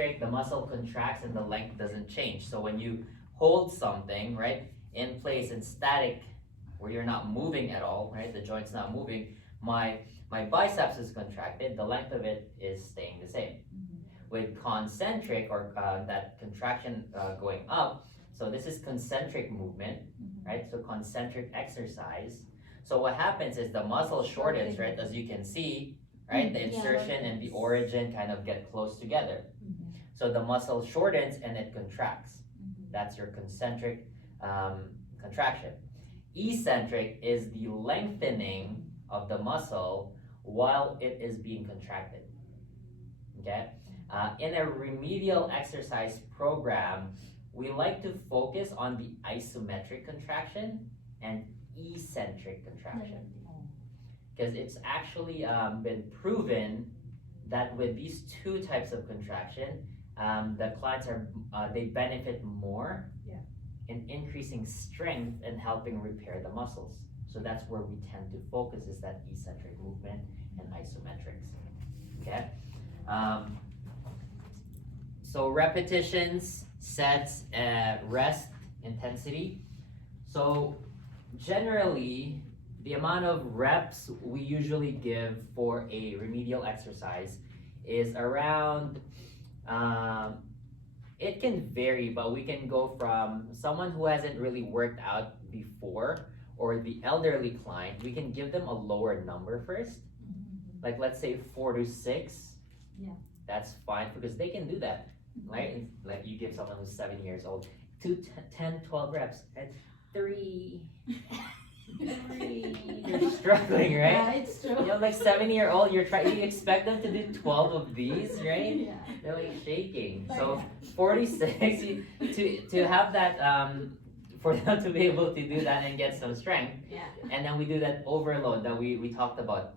Concentric, the muscle contracts and the length doesn't change. So when you hold something, right, in place and static, where you're not moving at all, right, the joint's not moving, my biceps is contracted, the length of it is staying the same. With concentric, or that contraction going up, so this is concentric movement, right? So concentric exercise. So what happens is the muscle shortens, right? As you can see, right? The insertion and the origin kind of get close together. So the muscle shortens and it contracts. That's your concentric contraction. Eccentric is the lengthening of the muscle while it is being contracted. Okay? In a remedial exercise program, we like to focus on the isometric contraction and eccentric contraction. Because it's actually been proven that with these two types of contraction, the clients they benefit more in increasing strength and helping repair the muscles. So that's where we tend to focus, is that eccentric movement and isometrics. Okay. So repetitions, sets, rest, intensity. So generally, the amount of reps we usually give for a remedial exercise is around, it can vary, but we can go from someone who hasn't really worked out before, or the elderly client, we can give them a lower number first. Like let's say 4 to 6. Yeah. That's fine because they can do that, right? Like you give someone who's 7 years old 10, 12 reps at 3. You're struggling, right? Yeah, it's true. You know, like 7-year-old, you expect them to do 12 of these, right? Yeah. They're like shaking. So 46, to have that, for them to be able to do that and get some strength. Yeah. And then we do that overload that we talked about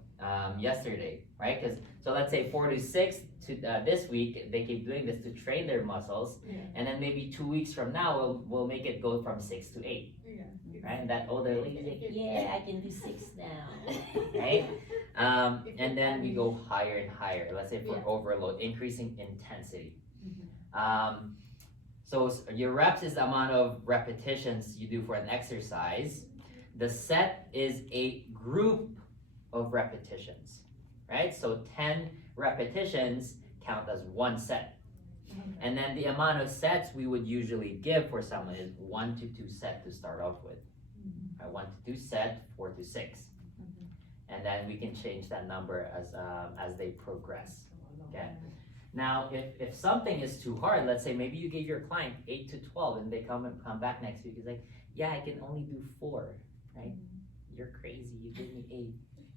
yesterday, right? Because so let's say 4 to 6 to this week, they keep doing this to train their muscles, and then maybe 2 weeks from now we'll make it go from 6 to 8. Right? And that older lady's like, yeah, I can do 6 now, right? And then we go higher and higher. Let's say for overload, increasing intensity. So your reps is the amount of repetitions you do for an exercise. The set is a group of repetitions, right? So 10 repetitions count as 1 set. And then the amount of sets we would usually give for someone is 1 to 2 sets to start off with. 1 to 2 set, 4 to 6. And then we can change that number as they progress. Okay. Now, if something is too hard, let's say maybe you gave your client 8 to 12 and they come back next week, it's like, yeah, I can only do 4, right? You're crazy, you gave me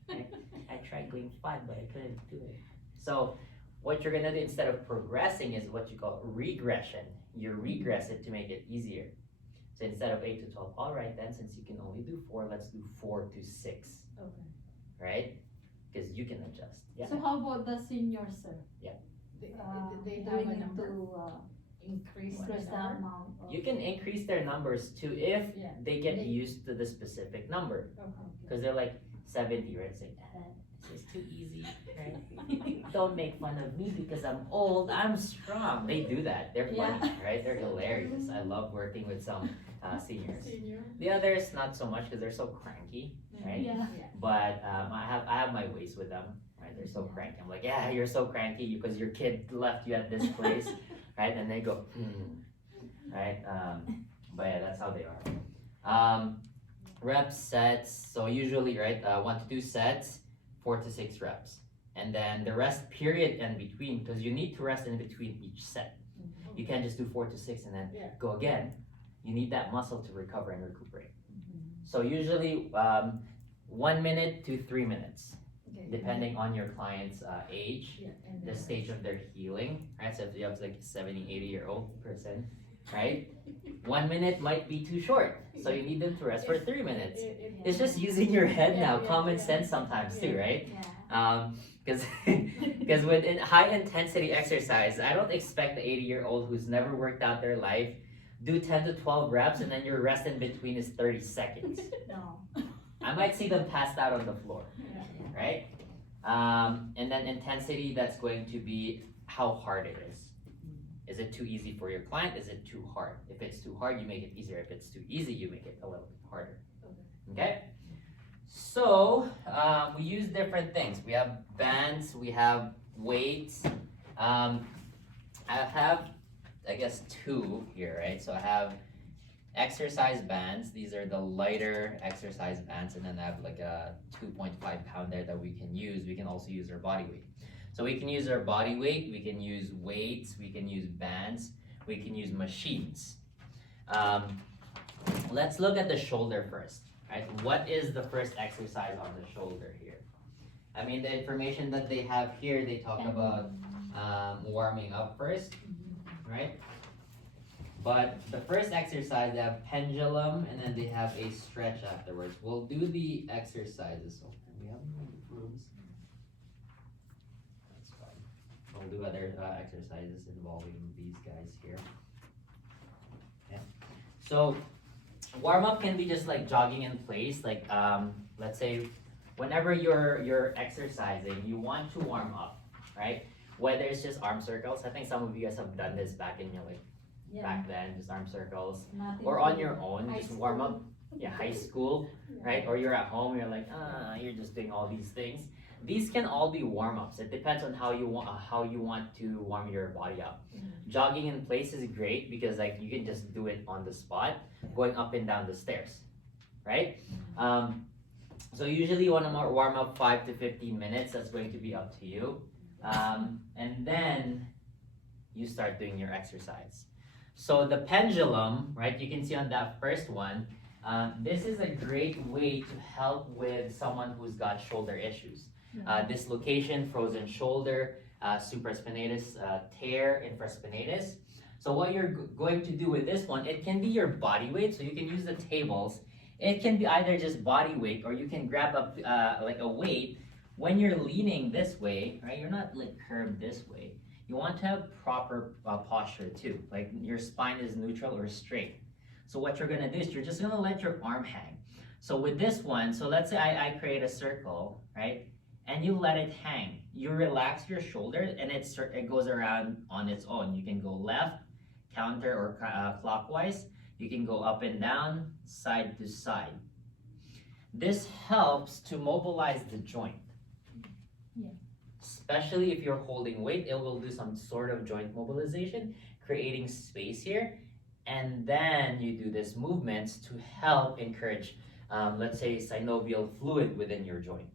8. Right? I tried going 5, but I couldn't do it. So what you're gonna do instead of progressing is what you call regression. You regress it to make it easier. So instead of 8 to 12, all right then, since you can only do 4, let's do 4 to 6. Okay. Right? Because you can adjust. Yeah. So how about the seniors, sir? Yeah. They have a number to increase the amount. You can increase their numbers too if Yeah. they get used to the specific number. Because they're like 70, right? It's like, this is too easy, right? Don't make fun of me because I'm old, I'm strong. They do that. They're funny, right? They're hilarious. I love working with some seniors. The others, not so much because they're so cranky, right? Yeah. But I have my ways with them, right? They're so cranky. I'm like, yeah, you're so cranky because your kid left you at this place, right? And they go, right? But yeah, that's how they are. Reps, sets. So usually, right, 1 to 2 sets, 4 to 6 reps. And then the rest period in between, because you need to rest in between each set. You can't just do 4 to 6 and then go again. You need that muscle to recover and recuperate. So usually 1 minute to 3 minutes, depending on your client's age, the stage of their healing, right? So if you have like a 70, 80-year-old person, right? 1 minute might be too short, so you need them to rest for 3 minutes. It's just using your head now, common sense sometimes too, right? Because with high intensity exercise, I don't expect the 80-year-old who's never worked out their life do 10 to 12 reps and then your rest in between is 30 seconds. No. I might see them passed out on the floor, right? And then intensity, that's going to be how hard it is. Is it too easy for your client? Is it too hard? If it's too hard, you make it easier. If it's too easy, you make it a little bit harder. Okay? So, we use different things. We have bands, we have weights. I have, I guess, two here, right? So I have exercise bands. These are the lighter exercise bands, and then I have like a 2.5 pound there that we can use. We can also use our body weight. So we can use our body weight, we can use weights, we can use bands, we can use machines. Let's look at the shoulder first, right? What is the first exercise on the shoulder here? I mean, the information that they have here, they talk about warming up first, right? But the first exercise, they have pendulum, and then they have a stretch afterwards. We'll do the exercises. So we have rooms. That's fine. We'll do other exercises involving these guys here. Okay. So warm up can be just like jogging in place. Like let's say whenever you're exercising, you want to warm up, right? Whether it's just arm circles. I think some of you guys have done this back in your back then, just arm circles, or on your own, just warm up. Yeah, high school, right? Or you're at home, you're like, you're just doing all these things. These can all be warm-ups. It depends on how you want to warm your body up. Jogging in place is great because like you can just do it on the spot, going up and down the stairs, right? So usually you want to warm up 5 to 15 minutes. That's going to be up to you, and then you start doing your exercise. So the pendulum, right, you can see on that first one, this is a great way to help with someone who's got shoulder issues. Dislocation, frozen shoulder, supraspinatus tear, infraspinatus. So what you're going to do with this one, it can be your body weight, so you can use the tables. It can be either just body weight, or you can grab up like a weight. When you're leaning this way, right, you're not like curved this way. You want to have proper posture too, like your spine is neutral or straight. So what you're gonna do is you're just gonna let your arm hang. So with this one, so let's say I create a circle, right? And you let it hang. You relax your shoulder and it goes around on its own. You can go left, counter, or clockwise. You can go up and down, side to side. This helps to mobilize the joint. Especially if you're holding weight, it will do some sort of joint mobilization, creating space here. And then you do this movements to help encourage, let's say, synovial fluid within your joint.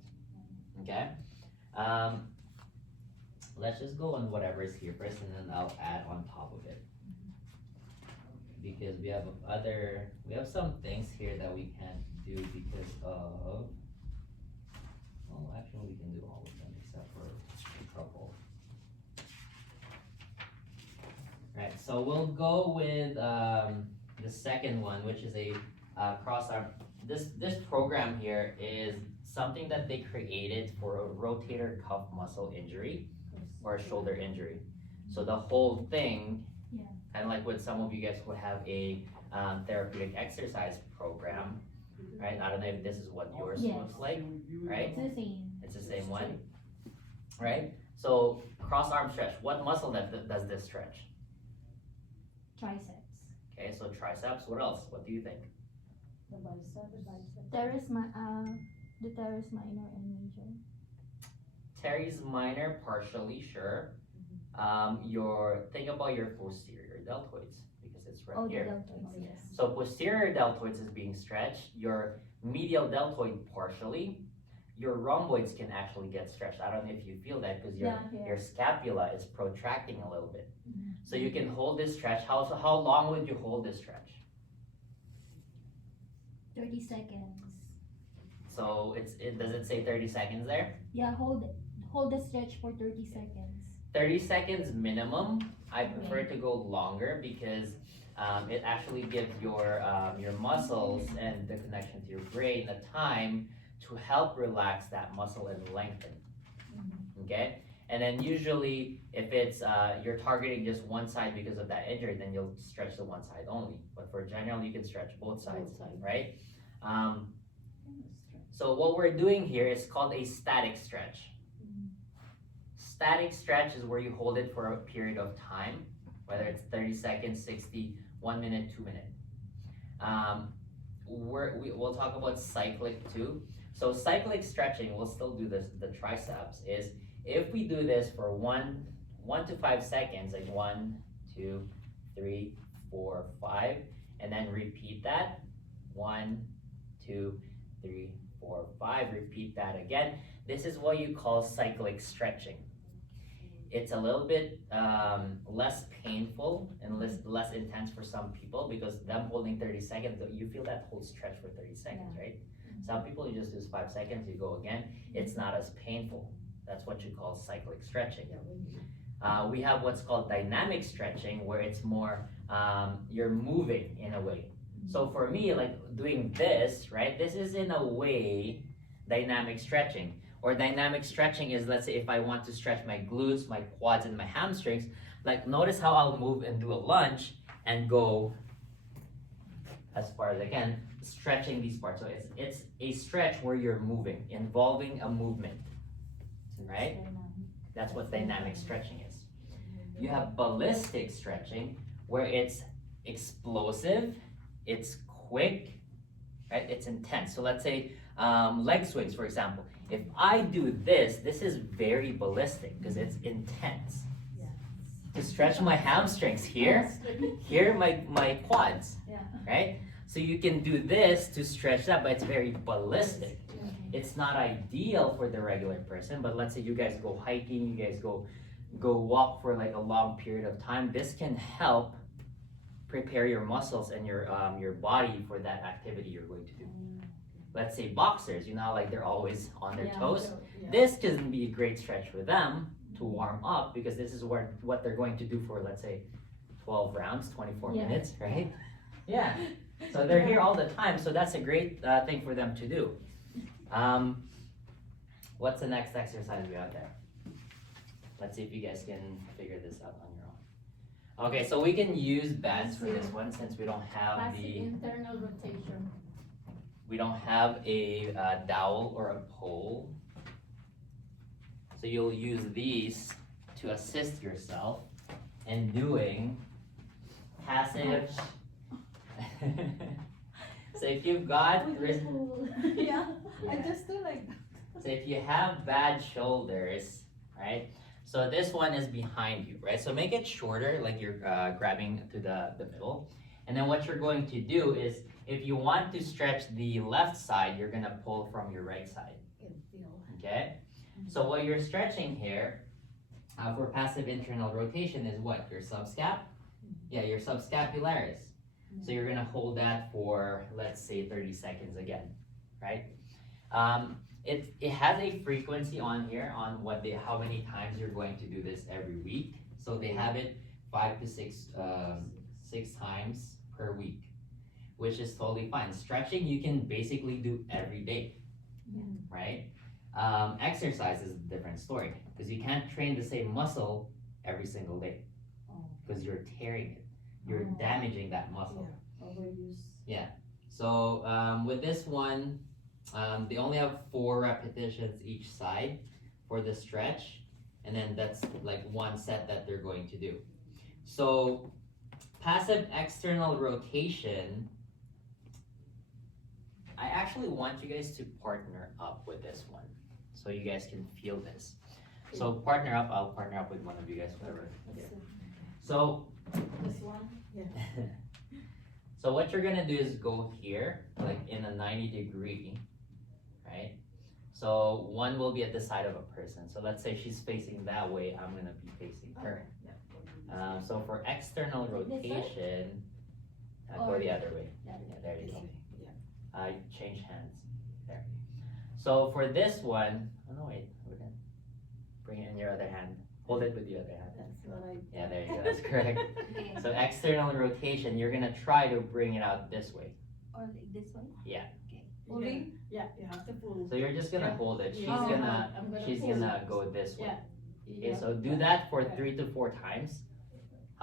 Okay? Let's just go on whatever is here first, and then I'll add on top of it. Because we have some things here that we can't do because of, well, actually we can do all of them except for a couple. Right, so we'll go with the second one, which is a cross arm. This program here is something that they created for a rotator cuff muscle injury or a shoulder injury. So the whole thing, kind of like what some of you guys would have a therapeutic exercise program, right? I don't know if this is what yours looks like, right? It's the same. It's the same one, right? So cross arm stretch. What muscle does this stretch? Triceps. Okay, so triceps. What else? What do you think? The bicep. Teres minor and major. Teres minor, partially, sure. Think about your posterior deltoids because it's right here. The deltoids, yes. So posterior deltoids is being stretched. Your medial deltoid partially. Your rhomboids can actually get stretched. I don't know if you feel that because your scapula is protracting a little bit. So you can hold this stretch. How long would you hold this stretch? 30 seconds. So does it say 30 seconds there? Yeah, hold the stretch for 30 seconds. 30 seconds minimum. I prefer to go longer because it actually gives your muscles and the connection to your brain the time to help relax that muscle and lengthen. Okay? And then usually if it's you're targeting just one side because of that injury, then you'll stretch the one side only. But for general, you can stretch both sides, right? So what we're doing here is called a static stretch. Static stretch is where you hold it for a period of time, whether it's 30 seconds, 60, 1 minute, 2 minute. We'll talk about cyclic too. So cyclic stretching, we'll still do this, the triceps, is if we do this for 1 to 5 seconds, like 1, 2, 3, 4, 5, and then repeat that, 1, 2, 3, 4, 5, repeat that again. This is what you call cyclic stretching. It's a little bit less painful and less intense for some people because them holding 30 seconds, you feel that whole stretch for 30 seconds, right? Some people, you just do 5 seconds, you go again. It's not as painful. That's what you call cyclic stretching. We have what's called dynamic stretching, where it's more, you're moving in a way. So for me, like doing this, right? This is in a way dynamic stretching. Or dynamic stretching is, let's say if I want to stretch my glutes, my quads, and my hamstrings, like notice how I'll move and do a lunge and go as far as I can, stretching these parts. So it's a stretch where you're moving, involving a movement, right? That's what dynamic stretching is. You have ballistic stretching, where it's explosive, it's quick, right? It's intense. So let's say leg swings, for example. If I do this, this is very ballistic because it's intense. To stretch my hamstrings here my quads, right? So you can do this to stretch that, but it's very ballistic. It's not ideal for the regular person, but let's say you guys go hiking, you guys go walk for like a long period of time. This can help prepare your muscles and your body for that activity you're going to do. Let's say boxers, you know, like they're always on their toes. This can be a great stretch for them to warm up because this is what they're going to do for, let's say, 12 rounds, 24 minutes, right? Yeah. So they're here all the time, so that's a great thing for them to do. What's the next exercise we have there? Let's see if you guys can figure this out on your own. Okay, so we can use bands for this one since we don't have Passive internal rotation. we don't have a dowel or a pole. So you'll use these to assist yourself in doing passive. So if you've got I just do like that. So if you have bad shoulders, right? So this one is behind you, right? So make it shorter, like you're grabbing to the middle. And then what you're going to do is, if you want to stretch the left side, you're gonna pull from your right side, okay? So what you're stretching here for passive internal rotation is what? Your subscap? Yeah, your subscapularis. So you're gonna hold that for, let's say, 30 seconds again, right? It has a frequency on here on how many times you're going to do this every week. So they have it 5 to 6 times per week, which is totally fine. Stretching you can basically do every day, right? Exercise is a different story because you can't train the same muscle every single day because you're tearing it, you're damaging that muscle. Yeah. So with this one, they only have 4 repetitions each side for the stretch, and then that's like one set that they're going to do. So passive external rotation, I actually want you guys to partner up with this one so you guys can feel this. So partner up, I'll partner up with one of you guys, whatever. Okay. So This one? so what you're gonna do is go here, like in a 90-degree, right? So one will be at the side of a person. So let's say she's facing that way, I'm gonna be facing her. So for external rotation, go the other way. Yeah, there you go. Change hands. There. So for this one, oh no, wait, we're gonna bring it in your other hand. Hold it with the other hand. That's what I. Yeah, there you go. That's correct. So external rotation, you're gonna try to bring it out this way. Or like this one? Yeah. Okay. Pulling? Yeah, you have to pull. So you're just gonna hold it. She's I'm gonna go this way. Yeah. Okay, so do that for 3 to 4 times.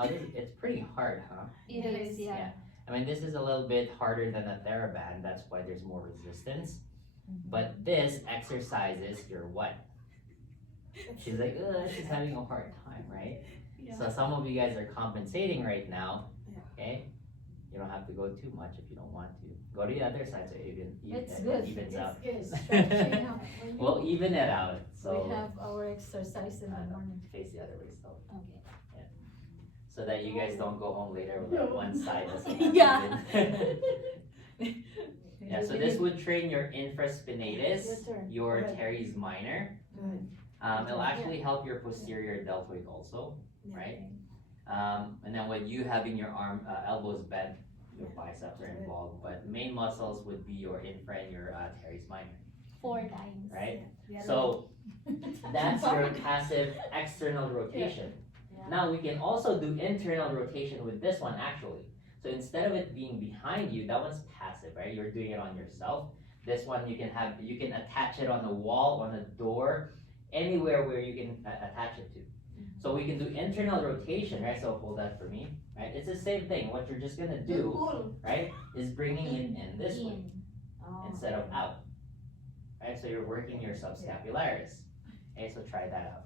It's pretty hard, huh? It is, yeah. I mean, this is a little bit harder than a TheraBand. That's why there's more resistance. But this exercises your what? She's like, she's having a hard time, right? So some of you guys are compensating right now, Yeah. okay? You don't have to go too much if you don't want to. Go to the other side so It's it good. evens It's out. good. Stretching out. We'll even it out. So We have our exercise in the morning. face the other way so Okay. so that you guys don't go home later with like one side that's like Yeah. even. Yeah, so this would train your infraspinatus, Your turn. your Good. teres minor. Good. It'll actually help your posterior deltoid also, right? And then with you having your elbows bent, your biceps are involved, but the main muscles would be your infra and your teres minor, 4 times. right? Yeah. So that's your passive external rotation. Now we can also do internal rotation with this one actually. So instead of it being behind you, that one's passive, right? You're doing it on yourself. This one you can attach it on the wall, on a door, anywhere where you can attach it to. So we can do internal rotation, right? So hold that for me, right? It's the same thing. What you're just gonna do, right, is bringing it in this way instead of out, right? So you're working your subscapularis. Okay, so try that out.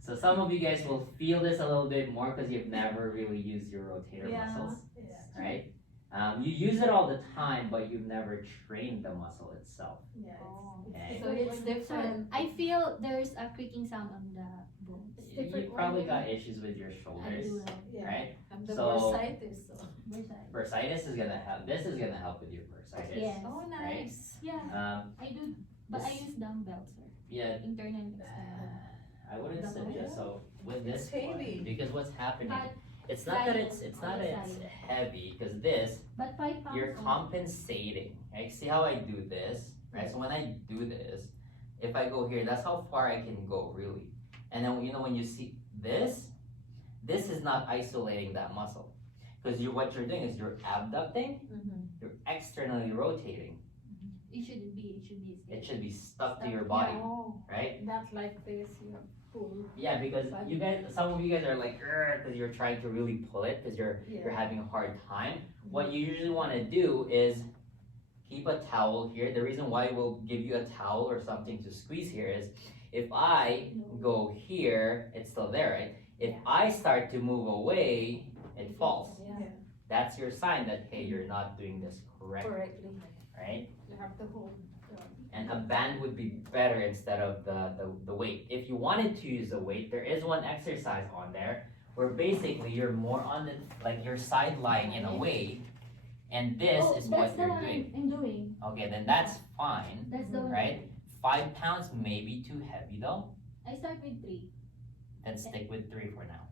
So some of you guys will feel this a little bit more because you've never really used your rotator muscles, right? You use it all the time, but you've never trained the muscle itself. Okay. So it's So different. I feel there's a creaking sound on the bones. It's You different probably one. got issues with your I shoulders, do right? And the So- bursitis. So. Bursitis is gonna help. This is gonna help with your bursitis. Yes. Oh, nice. Yeah, I do, but I This- use dumbbells, sir. Yeah, Internal and external. I wouldn't Double suggest so with this It's heavy. one because what's happening? But, It's not that side, it's on not the that it's side. heavy because this but 5 pounds. you're only. compensating. Right? See how I do this, right? So when I do this, if I go here, that's how far I can go really. And then when you see this is not isolating that muscle because what you're doing is you're abducting, you're externally rotating. It shouldn't be. It should be stuck to your Stuck, body, Oh, right? not like this. You pull. Yeah, because you guys, some of you guys are like, because you're trying to really pull it because you're having a hard time. What you usually want to do is keep a towel here. The reason why we'll give you a towel or something to squeeze here is if I go here, it's still there, right? If I start to move away, it falls. Yeah. That's your sign that, hey, you're not doing this correctly, Correctly. right? You have to hold. And a band would be better instead of the weight. If you wanted to use the weight, there is one exercise on there where basically you're more on the, like you're side lying in a way, and this Oh, is that's what the you're one doing. I'm doing. Okay, then that's fine, That's the one. right? 5 pounds may be too heavy though, I start with 3. then stick with 3 for now,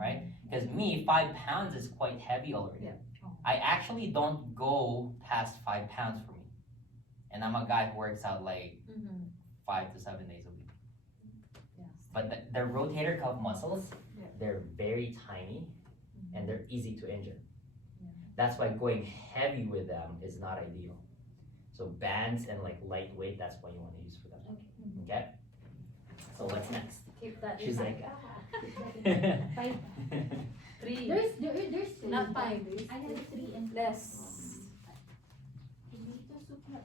right? Because me, 5 pounds is quite heavy already. Yeah. I actually don't go past 5 pounds for me. And I'm a guy who works out like 5 to 7 days a week. Yes. But the rotator cuff muscles, Yeah. they're very tiny and they're easy to injure. That's why going heavy with them is not ideal. So bands and like lightweight, that's what you want to use for them. Okay? So what's next? Keep that. She's in like, mind. 5. 3. There's 3. Not 5. I had 3 and Less.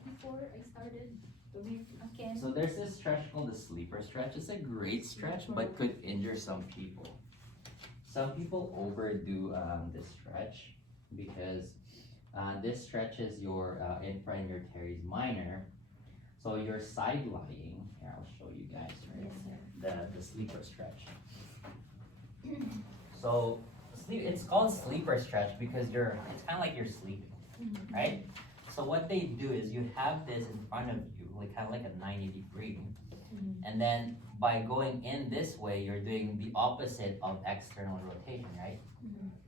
Before I started doing again. So there's this stretch called the sleeper stretch. It's a great stretch, but could injure some people. Some people overdo this stretch because this stretches your infra and your teres minor. So you're side lying. Here, I'll show you guys, right? The sleeper stretch. So it's called sleeper stretch because it's kind of like you're sleeping, right? So what they do is you have this in front of you, like kind of like a 90 degree. And then by going in this way, you're doing the opposite of external rotation, right?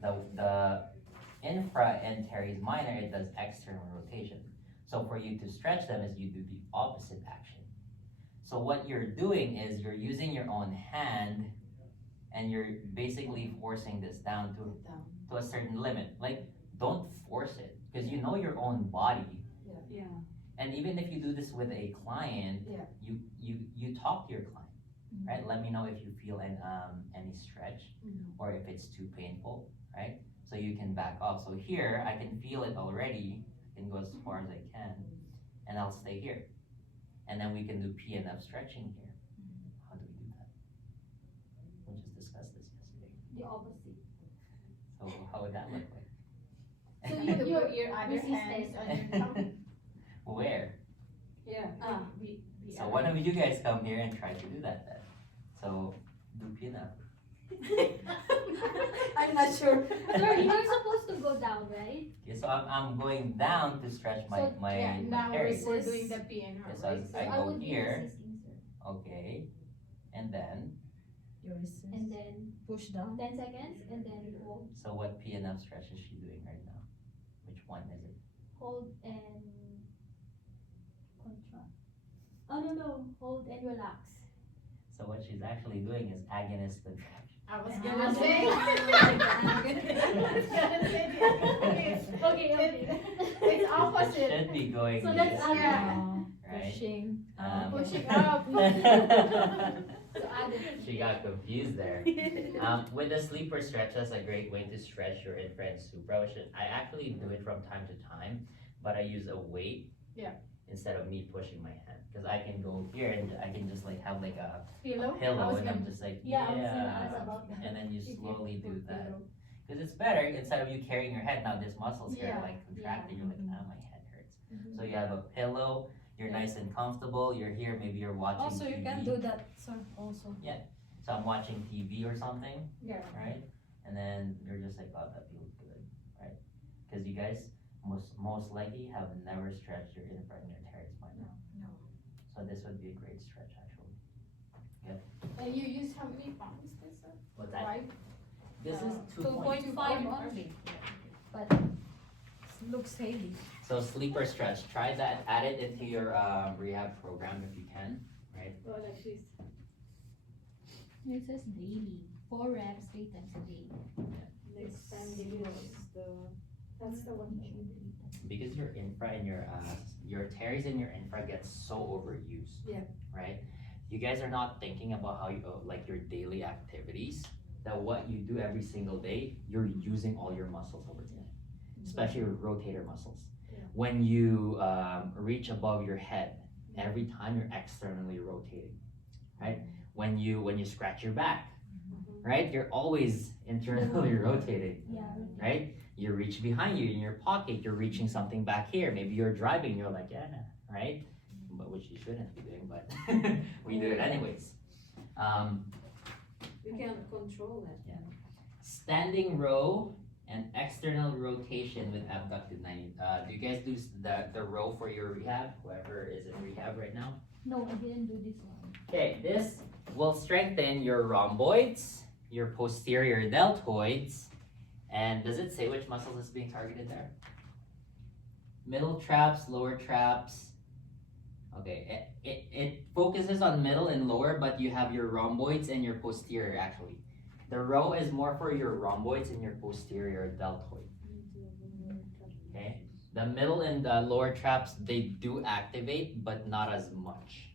The infra and teres minor, it does external rotation. So for you to stretch them is you do the opposite action. So what you're doing is you're using your own hand and you're basically forcing this down to a certain limit. Like, don't force it because you know your own body. Yeah. And even if you do this with a client, you talk to your client, right? Let me know if you feel any stretch or if it's too painful, right? So you can back off. So here, I can feel it already. I can go as far as I can, and I'll stay here. And then we can do PNF stretching here. How do we do that? We just discussed this yesterday. The opposite. So how would that look like? So You your put your other hands resistance. on your tummy. Where? Yeah. So one of you guys come here and try to do that then. So do PNF. I'm not sure. Sir, you're supposed to go down, right? Okay, so I'm going down to stretch my So, my, Yeah, my now hairs. we're doing the PNR, Yes, right? I I go would be here. resisting, sir. Okay, and then Your resist. And then Push down. 10 seconds, and then hold, so what PNF stretch is she doing right now? Which one is it? hold and contract. Oh no, hold and relax. So what she's actually doing is agonist contraction. I was Ah, gonna okay. say. Okay. It's It opposite. should be going So that's this other. way, right? Pushing. Pushing up. So add it. She got confused there. With the sleeper stretch, that's a great way to stretch your infra and supra. I actually do it from time to time, but I use a weight. Yeah. Instead of me pushing my hand, because I can go here and I can just like have like a Pillow? pillow and I'm just like Yeah, I was gonna ask about that. and then you If you slowly do put that. pillow. Because it's better instead of you carrying your head. Now this muscles here Yeah. are like contracted. You're like, ah, my head hurts. Mhm. So you have a pillow. You're Yeah. nice and comfortable. You're here. Maybe you're watching Also, you TV. can do that, sir, also. So I'm watching TV or something, Yeah. right? And then you're just like, oh, that feels good, right? Because you guys most likely have never stretched your infra and your teres by now. No. So this would be a great stretch actually. And you use how many pounds this? What's that? Right? This is 2.5. 2.5 only. But looks heavy. So sleeper stretch. Try that. Add it into your rehab program if you can. Right. Well, like this. It says daily. 4 reps, 3 times a day. Next time they use that's the one. Because your infra and your teres and your infra gets so overused. Yeah. Right. You guys are not thinking about how you like your daily activities. That what you do every single day, you're using all your muscles over there, especially your rotator muscles. Yeah. When you reach above your head, every time you're externally rotating, right? When you scratch your back, right? You're always internally rotating, Yeah. right? You reach behind you in your pocket, you're reaching something back here. Maybe you're driving, you're like, yeah, right? But which you shouldn't be doing, but we do it anyways. We can control it. Standing row and external rotation with abducted 90. Do you guys do the row for your rehab? Whoever is in rehab right now. No, I didn't do this one. Okay, this will strengthen your rhomboids, your posterior deltoids, and does it say which muscles is being targeted there? Middle traps, lower traps. Okay, it focuses on middle and lower, but you have your rhomboids and your posterior actually. The row is more for your rhomboids and your posterior deltoid. Okay, the middle and the lower traps, they do activate, but not as much.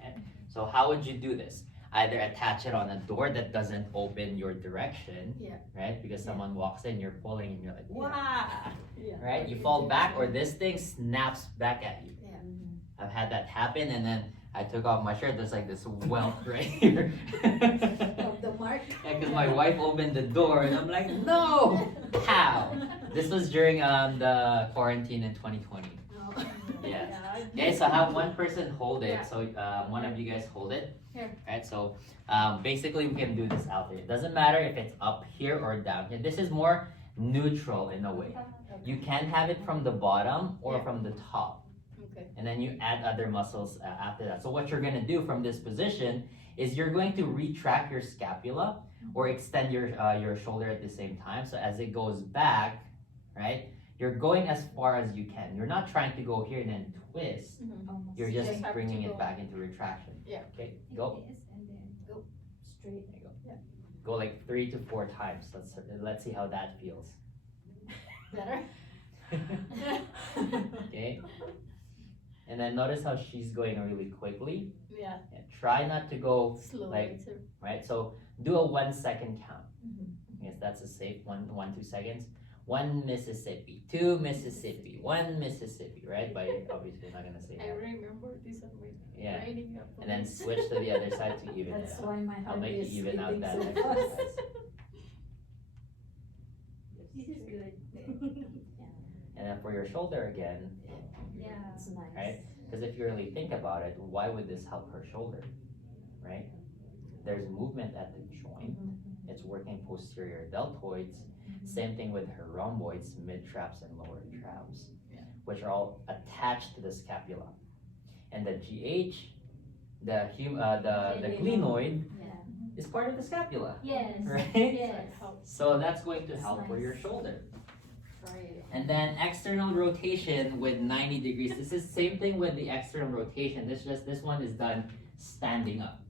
Okay, so how would you do this? Either attach it on a door that doesn't open your direction, Yeah. right? Because someone walks in, you're pulling, and you're like, wow, Yeah. right? You fall back, or this thing snaps back at you. Yeah. I've had that happen, and then I took off my shirt. There's like this welt right here. Of the mark. Yeah, because my wife opened the door, and I'm like, no, how? This was during the quarantine in 2020. Oh. Yes. Yeah. Okay, so have one person hold it. Yeah. So one of you guys hold it. Here. Right, so basically we can do this out there. It doesn't matter if it's up here or down here. This is more neutral in a way. You can have it from the bottom or Yeah. from the top. Okay. And then you add other muscles after that. So what you're gonna do from this position is you're going to retract your scapula or extend your shoulder at the same time. So as it goes back, right, you're going as far as you can. You're not trying to go here and then twist. You're You just just have bringing to it go. back into retraction. Yeah. Okay, Like go. this, and then go straight. There you go. Yeah. Go like 3 to 4 times. Let's see how that feels. Better? Okay. And then notice how she's going really quickly. Yeah. Yeah, try not to go Slowly like too. right. So do a 1 second count. Yes, that's a safe 1, 2 seconds. 1 Mississippi, 2 Mississippi, 1 Mississippi, right? But you're obviously not gonna say I that. remember this on my Yeah. training. Of And then police. switch to the other side to even it That's out. why my I'll heart make you is even out beating that so exercise. fast. This is good. And then for your shoulder again, Yeah. It's nice. Right? because if you really think about it, why would this help her shoulder, right? There's movement at the joint. It's working posterior deltoids. Same thing with her rhomboids, mid traps and lower traps, which are all attached to the scapula. And the GH, the glenoid, Yeah. is part of the scapula, Yes. right? Yes. So that's going to It's help for your nice. shoulder. Try it. And then external rotation with 90 degrees. This is same thing with the external rotation. This one is done standing up.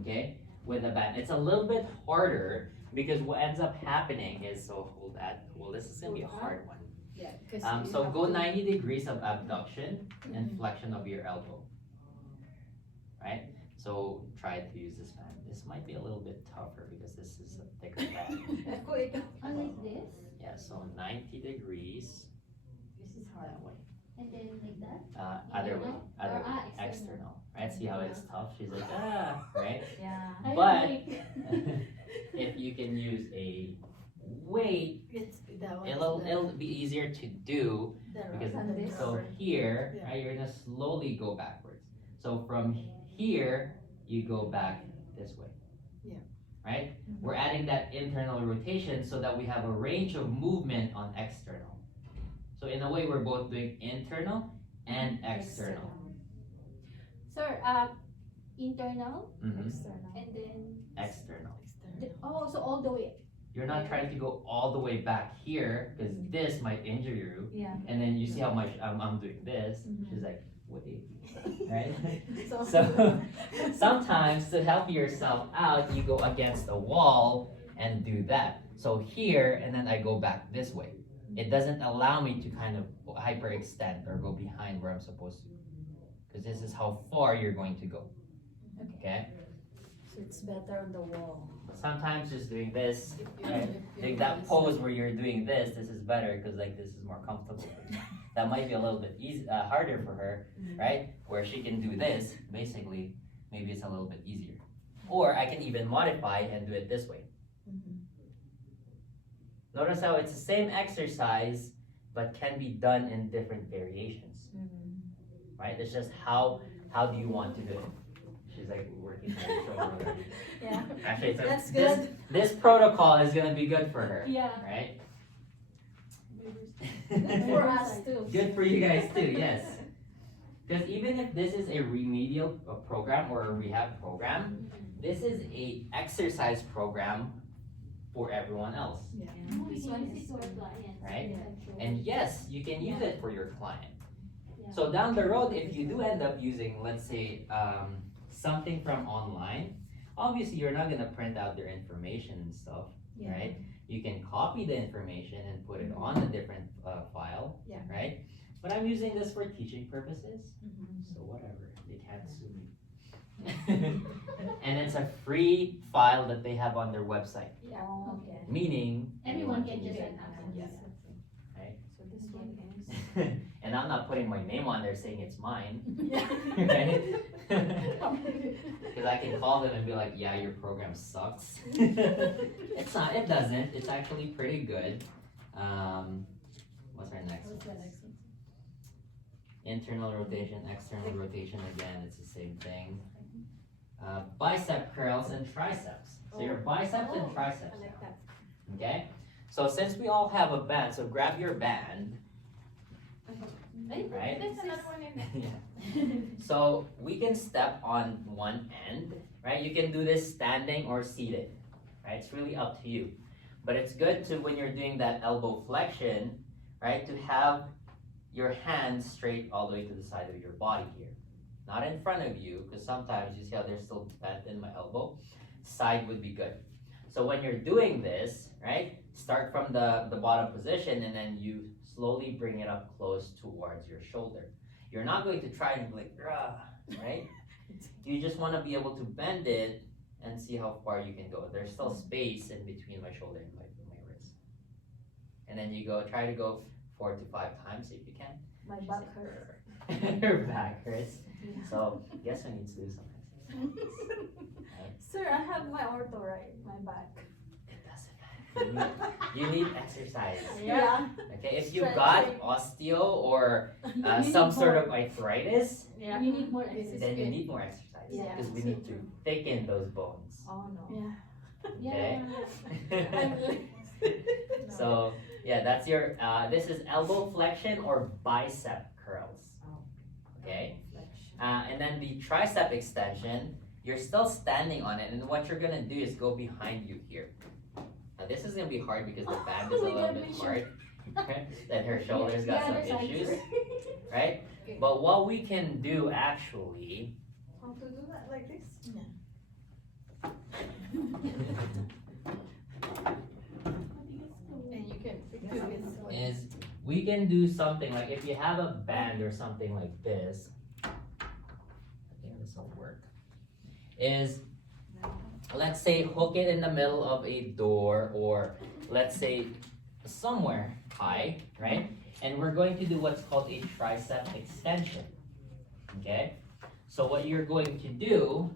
Okay? With a band. It's a little bit harder because what ends up happening is, so hold that. Well, this is gonna be a hard one. Yeah, because So go 90 degrees of abduction and flexion of your elbow. Right? So try to use this band. This might be a little bit tougher because this is a thicker band. Oh, like this? Yeah, so 90 degrees This is hard. that way. And then like that? Other way, Internal? other Or, way, external? external. Right? See how it's tough? She's like, right? Yeah. I But- like- If you can use a weight, It's that one. it'll be easier to do because so here, Yeah. right, you're gonna slowly go backwards. So from here, you go back this way. Yeah. Right? We're adding that internal rotation so that we have a range of movement on external. So in a way, we're both doing internal and external. Sir, internal Mhm. External. and then, External. oh, so all the way. You're not trying to go all the way back here because this might injure you. Yeah. And then you see how much I'm doing this. She's like, wait, right? So, So sometimes to help yourself out, you go against a wall and do that. So here, and then I go back this way. It doesn't allow me to kind of hyperextend or go behind where I'm supposed to. Because this is how far you're going to go. Okay? so it's better on the wall. Sometimes just doing this, right? Doing that pose where you're doing this is better because like this is more comfortable. That might be a little bit harder for her, right? Where she can do this, basically, maybe it's a little bit easier. Or I can even modify and do it this way. Notice how it's the same exercise, but can be done in different variations, right? It's just how do you want to do it? She's like working on her shoulder already. Yeah. Actually, it's That's this, good. this protocol is gonna be good for her, Yeah. right? For us too. Good for you guys too, yes. Because even if this is a remedial program or a rehab program, this is a exercise program for everyone else, Yeah. We This can one use is it to our good. clients. right? Yeah. And yes, you can use it for your client. Yeah. So down the road, if you do end up using, let's say, something from online, obviously you're not gonna print out their information and stuff, Yeah. right? You can copy the information and put it on a different file, Yeah. right? But I'm using this for teaching purposes, so whatever, they can't sue me. And it's a free file that they have on their website, Oh, okay. meaning Everyone can use just it. Yes. Right? So this one is. And I'm not putting my name on there saying it's mine, Yeah. right? Because I can call them and be like, yeah, your program sucks. It's not, it doesn't, it's actually pretty good. What's our next What's the one? next one? Internal rotation, external rotation, again, it's the same thing. Bicep curls and triceps. So your biceps and triceps I like now, that. okay? So since we all have a band, so grab your band, right? There's another one in there. Yeah. So we can step on one end, right? You can do this standing or seated, right? It's really up to you. But it's good to, when you're doing that elbow flexion, right, to have your hands straight all the way to the side of your body here. Not in front of you, because sometimes you see how they're still bent in my elbow. Side would be good. So when you're doing this, right, start from the bottom position and then you slowly bring it up close towards your shoulder. You're not going to try and be like, "Rah," right? You just want to be able to bend it and see how far you can go. There's still space in between my shoulder and my wrist. and then you try to go 4 to 5 times if you can. My back hurts. Your back hurts. So guess who needs to do some exercise? Sir, I have my ortho right, my back. It doesn't matter. You need exercise. Yeah. Okay, if you've got osteo or some sort of arthritis, Yeah. You need more This exercise. is then you good. need more exercise Yeah. because we need to thicken those bones. Oh no. Yeah. Okay. Yeah. So yeah, that's your. This is elbow flexion or bicep curls. Okay. And then the tricep extension, you're still standing on it, and what you're gonna do is go behind you here. Now this is gonna be hard because the band is a We little got bit me hard. That her shoulders The got some other side, issues, sir. right? But what we can do actually How to do that like this? And you can do this way. is we can do something like if you have a band or something like this. I think this will work. Is let's say hook it in the middle of a door or let's say somewhere high, right? And we're going to do what's called a tricep extension. Okay? So what you're going to do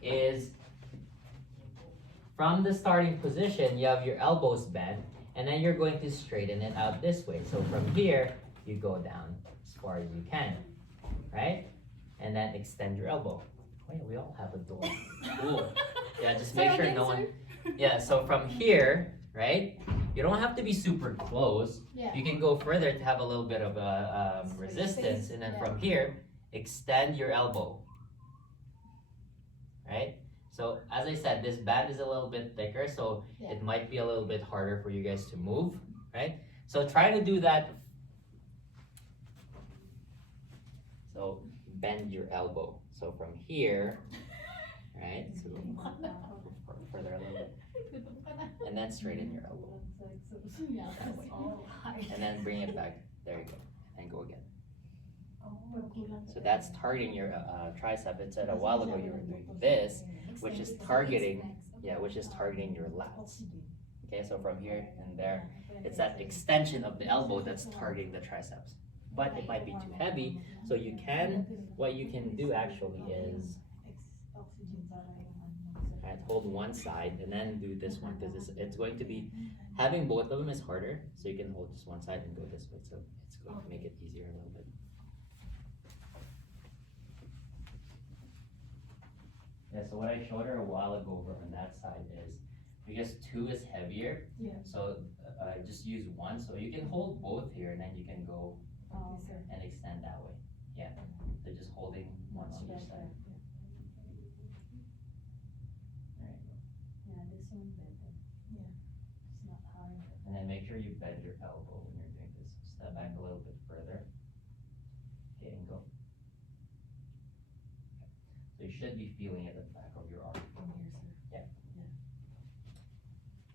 is from the starting position, you have your elbows bent, and then you're going to straighten it out this way. So from here, you go down as far as you can, right? And then extend your elbow. Oh yeah, we all have a door. Cool. Yeah, just make sure no one. Yeah, so from here, right? You don't have to be super close. Yeah. You can go further to have a little bit of a resistance, and then from here, extend your elbow. Right? So as I said, this band is a little bit thicker, so it might be a little bit harder for you guys to move, right? So try to do that. So bend your elbow. So from here, right? So further a little bit. And then straighten your elbow. And then bring it back. There you go. And go again. So that's targeting your tricep. It said a while ago you were doing this, which is targeting, which is targeting your lats. Okay, so from here and there, it's that extension of the elbow that's targeting the triceps. But it might be too heavy, so what you can do actually is, hold one side and then do this one, because it's going to be, having both of them is harder, so you can hold just one side and go this way, so it's going to make it easier a little bit. Yeah, so what I showed her a while ago over on that side is, because 2 is heavier, so just use 1, so you can hold both here and then you can go and extend that way. Yeah, so just holding 1 on each side. And then make sure you bend your elbow when you're doing this. Step back a little bit further. Okay, and go. So you should be feeling it at the back of your arm. Yeah.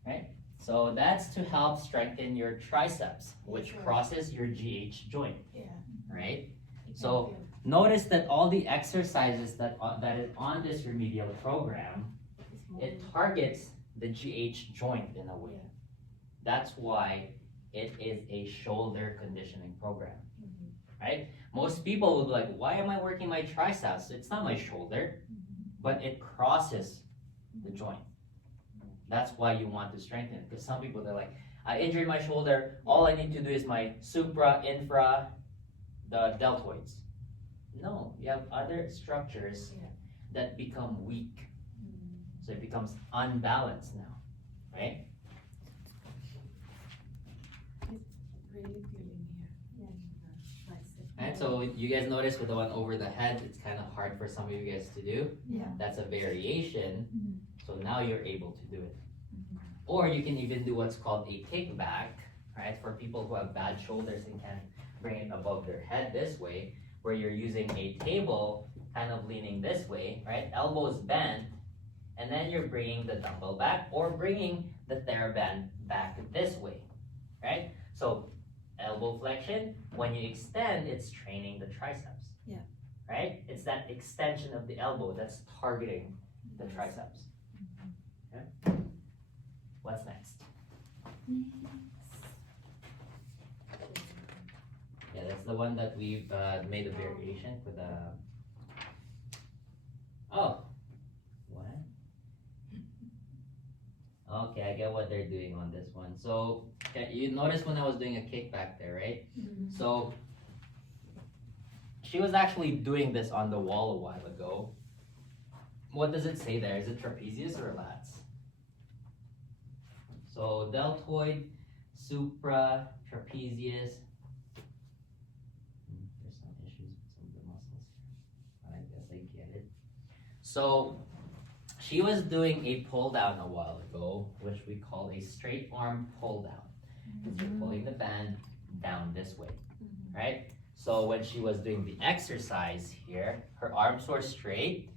Right? So that's to help strengthen your triceps, which crosses your GH joint. Right? So notice that all the exercises that is on this remedial program, it targets the GH joint in a way. That's why it is a shoulder conditioning program, right? Most people would be like, why am I working my triceps? It's not my shoulder, but it crosses the joint. That's why you want to strengthen it, because some people, they're like, I injured my shoulder, all I need to do is my supra, infra, the deltoids. No, you have other structures that become weak. So it becomes unbalanced now, right? And so you guys notice with the one over the head, it's kind of hard for some of you guys to do. That's a variation. So now you're able to do it. Or you can even do what's called a kickback, right? For people who have bad shoulders and can't bring it above their head this way, where you're using a table kind of leaning this way, right? Elbows bent, and then you're bringing the dumbbell back or bringing the TheraBand back this way, right? So elbow flexion, when you extend, it's training the triceps. Right? It's that extension of the elbow that's targeting the triceps. Okay? What's next? Yeah, that's the one that we've made a variation with oh, what? Okay, I get what they're doing on this one. So, okay, you notice when I was doing a kickback there, right? So, she was actually doing this on the wall a while ago. What does it say there? Is it trapezius or lats? So, deltoid, supra, trapezius. There's some issues with some of the muscles here. I guess I get it. So, she was doing a pull down a while ago, which we call a straight arm pull down. Because you're pulling the band down this way, right? So when she was doing the exercise here, her arms were straight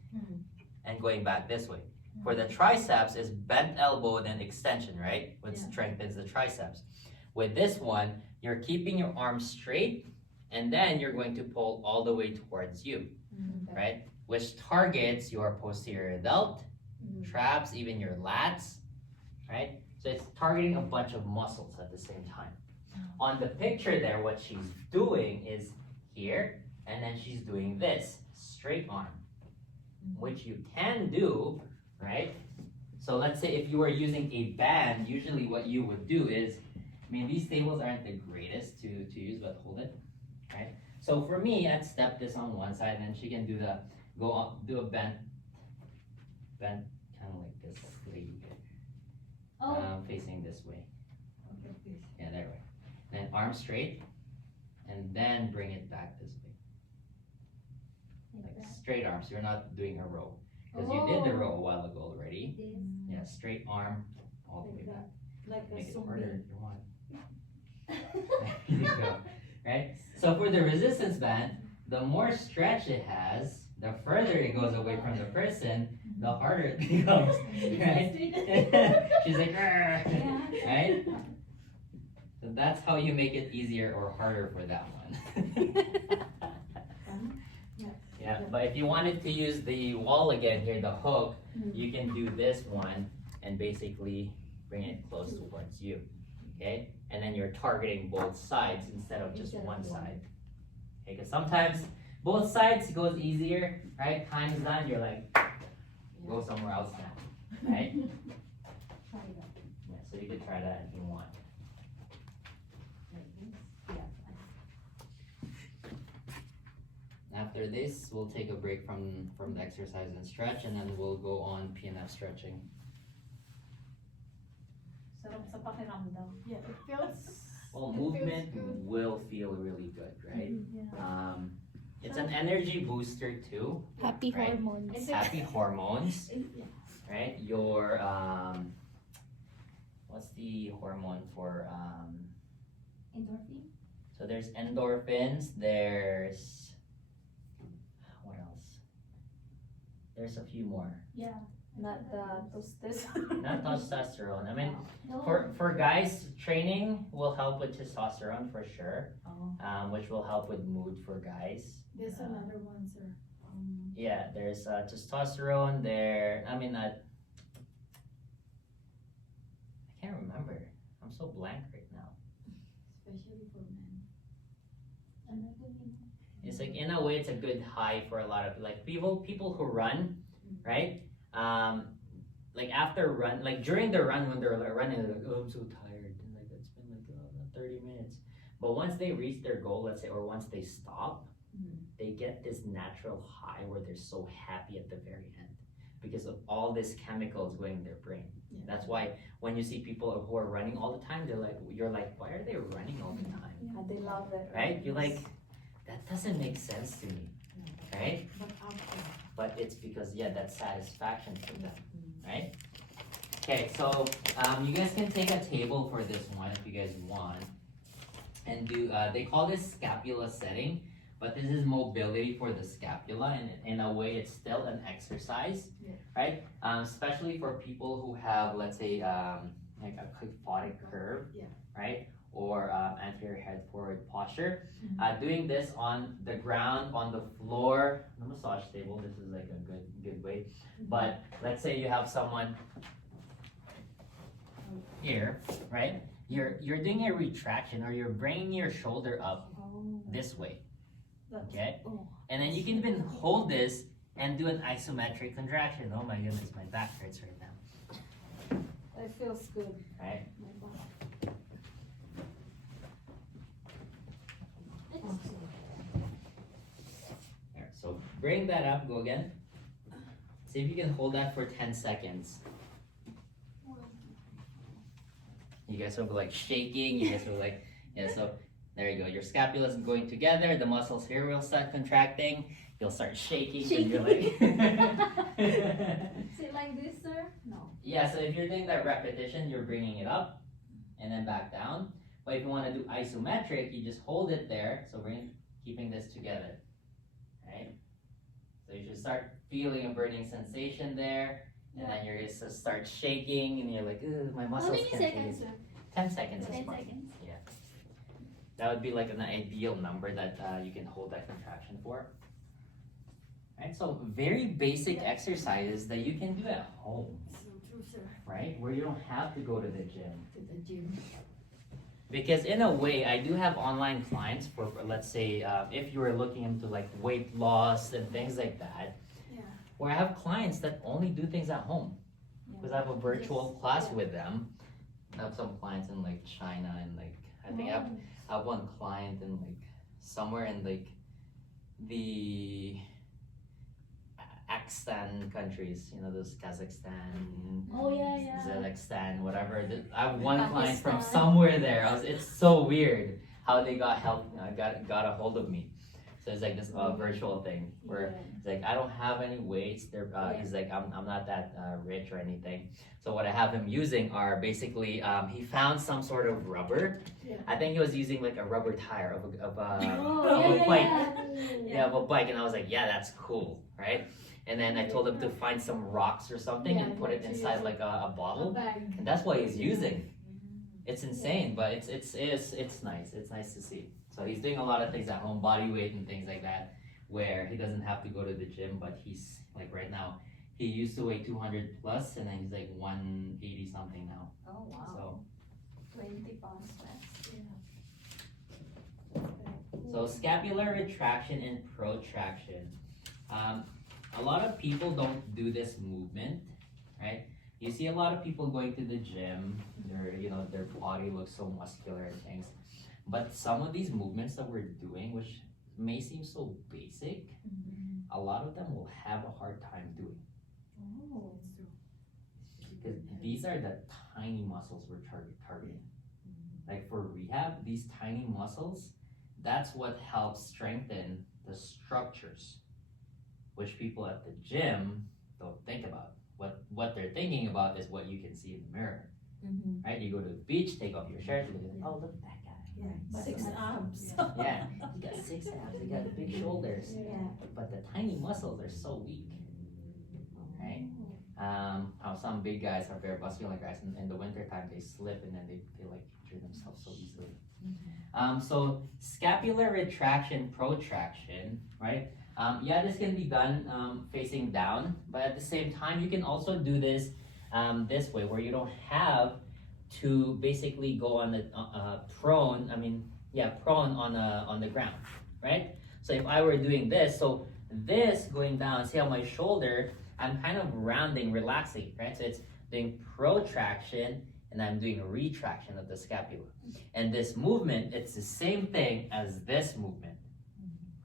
and going back this way. For the triceps is bent elbow and extension, right? Which strengthens the triceps. With this one, you're keeping your arms straight and then you're going to pull all the way towards you, right? Which targets your posterior delt, traps, even your lats, right? So it's targeting a bunch of muscles at the same time. On the picture there, what she's doing is here, and then she's doing this, straight arm, which you can do, right? So let's say if you were using a band, usually what you would do is, I mean, these tables aren't the greatest to use, but hold it, right? So for me, I'd step this on one side, and then she can do the, go up, do a bend kind of like this lady here. Facing this way. Yeah, there way. Then arm straight, and then bring it back this way. Like straight arms. You're not doing a row. Because you did the row a while ago already. Yeah, straight arm all the way back. Like Make a it harder zombie. if you want. There you go. Right? So for the resistance band, the more stretch it has, the further it goes away from the person, the harder it becomes, right? She's like, right? So that's how you make it easier or harder for that one. Yeah, but if you wanted to use the wall again here, the hook, you can do this one and basically bring it close towards you, okay? And then you're targeting both sides instead of just one side. Okay, because sometimes both sides goes easier, right? Time's done, you're like, go somewhere else now, right? Yeah, so you could try that if you want. After this, we'll take a break from the exercise and stretch, and then we'll go on PNF stretching. Sarap sa pakiramdam. Yeah, it feels. Well, It movement feels good. will feel really good, right? Yeah. It's an energy booster too. Happy Right. hormones. It's happy hormones, right? Your what's the hormone for Endorphin. So there's endorphins. There's what else? There's a few more. Yeah. Not the toasted. Not testosterone. I mean, No. for guys, training will help with testosterone for sure, which will help with mood for guys. There's another one, sir. Yeah, there's testosterone there. I mean, I can't remember. I'm so blank right now. Especially for men. It's like in a way, it's a good high for a lot of like people who run, right? Like after run, like during the run when they're like running, they're like, oh, I'm so tired, and like it's been like 30 minutes. But once they reach their goal, let's say, or once they stop, they get this natural high where they're so happy at the very end because of all this chemicals going in their brain. Yeah. That's why when you see people who are running all the time, you're like, why are they running all the time? Yeah, they love it. Right? You're like, that doesn't make sense to me, right? But after. But it's because, yeah, that's satisfaction for them, right? Okay, so you guys can take a table for this one if you guys want and do, they call this scapula setting, but this is mobility for the scapula, and in a way it's still an exercise, right? Especially for people who have, let's say, like a kyphotic curve, right? Or anterior head forward posture. Doing this on the ground, on the floor, the massage table, this is like a good way. But let's say you have someone here, right? You're doing a retraction, or you're bringing your shoulder up, this way. That's- Okay? oh. And then you can even hold this and do an isometric contraction. Oh my goodness, my back hurts right now. It feels good. Right? My back. Alright, so bring that up, go again. See if you can hold that for 10 seconds. You guys will be like shaking, you guys will like, yeah, so there you go. Your scapula is going together, the muscles here will start contracting, you'll start shaking, and you're like. Is it like this, sir? No. Yeah, so if you're doing that repetition, you're bringing it up and then back down. But if you want to do isometric, you just hold it there. So keeping this together, right? So you should start feeling a burning sensation there, and then you're just start shaking, and you're like, "Ugh, my How muscles many can't take seconds, it." sir? 10 seconds is 10 fine. seconds. That would be like an ideal number that you can hold that contraction for. Right, so very basic exercises that you can do at home, So true, sir. right? Where you don't have to go to the gym. To the gym. Because in a way, I do have online clients for let's say, if you were looking into like weight loss and things like that, Yeah. where I have clients that only do things at home. Because I have a virtual class with them. I have some clients in like China and like, I think I have one client in like somewhere in like the Akstan countries, you know, those Kazakhstan, Oh, yeah. Kazakhstan, whatever. I have one client from Pakistan. somewhere there. It's so weird how they got help, got a hold of me. So it's like this virtual thing where it's like I don't have any weights. He's like I'm not that rich or anything. So what I have him using are basically he found some sort of rubber. Yeah. I think he was using like a rubber tire of a Oh, bike. yeah. Of a bike, and I was like, yeah, that's cool, right? And then I told him to find some rocks or something and put it inside like a bottle, and that's what he's using. It's insane, but it's nice. It's nice to see. So he's doing a lot of things at home, body weight and things like that, where he doesn't have to go to the gym. But he's like right now, he used to weigh 200 plus, and then he's like 180 something now. Oh, wow. So 20 pounds less. So scapular retraction and protraction. A lot of people don't do this movement, right? You see a lot of people going to the gym. Their body looks so muscular and things. But some of these movements that we're doing, which may seem so basic, a lot of them will have a hard time doing. Oh. Because these are the tiny muscles we're targeting. Like for rehab, these tiny muscles, that's what helps strengthen the structures, which people at the gym don't think about. What they're thinking about is what you can see in the mirror, right? You go to the beach, take off your shirt, you look at, oh, look at that guy. Yeah. 6 abs. Yeah, he got 6 abs, he got big shoulders, but the tiny muscles are so weak, right? How some big guys are very muscular guys, and in the winter time they slip and then they like injure themselves so easily. So scapular retraction, protraction, right? This can be done facing down, but at the same time, you can also do this this way, where you don't have to basically go on the prone on the ground, right? So if I were doing this, so this going down, see how my shoulder, I'm kind of rounding, relaxing, right? So it's doing protraction, and I'm doing a retraction of the scapula. And this movement, it's the same thing as this movement,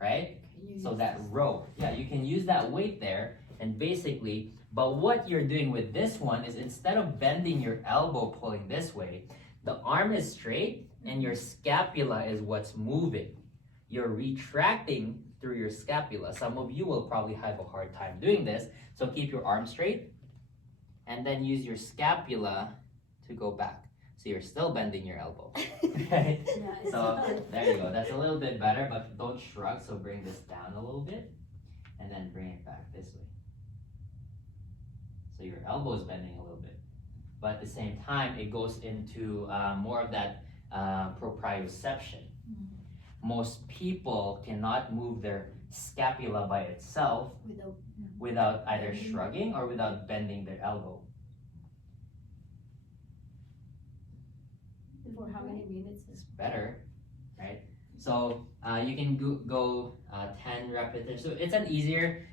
right? So that row, you can use that weight there, and basically, but what you're doing with this one is instead of bending your elbow pulling this way, the arm is straight and your scapula is what's moving. You're retracting through your scapula. Some of you will probably have a hard time doing this, so keep your arm straight and then use your scapula to go back. So you're still bending your elbow, right? So there you go. That's a little bit better, but don't shrug. So bring this down a little bit and then bring it back this way. So your elbow is bending a little bit, but at the same time, it goes into more of that proprioception. Most people cannot move their scapula by itself without either shrugging or without bending their elbow. For how many minutes? It's better, right? So you can go 10 repetitions. So it's an easier,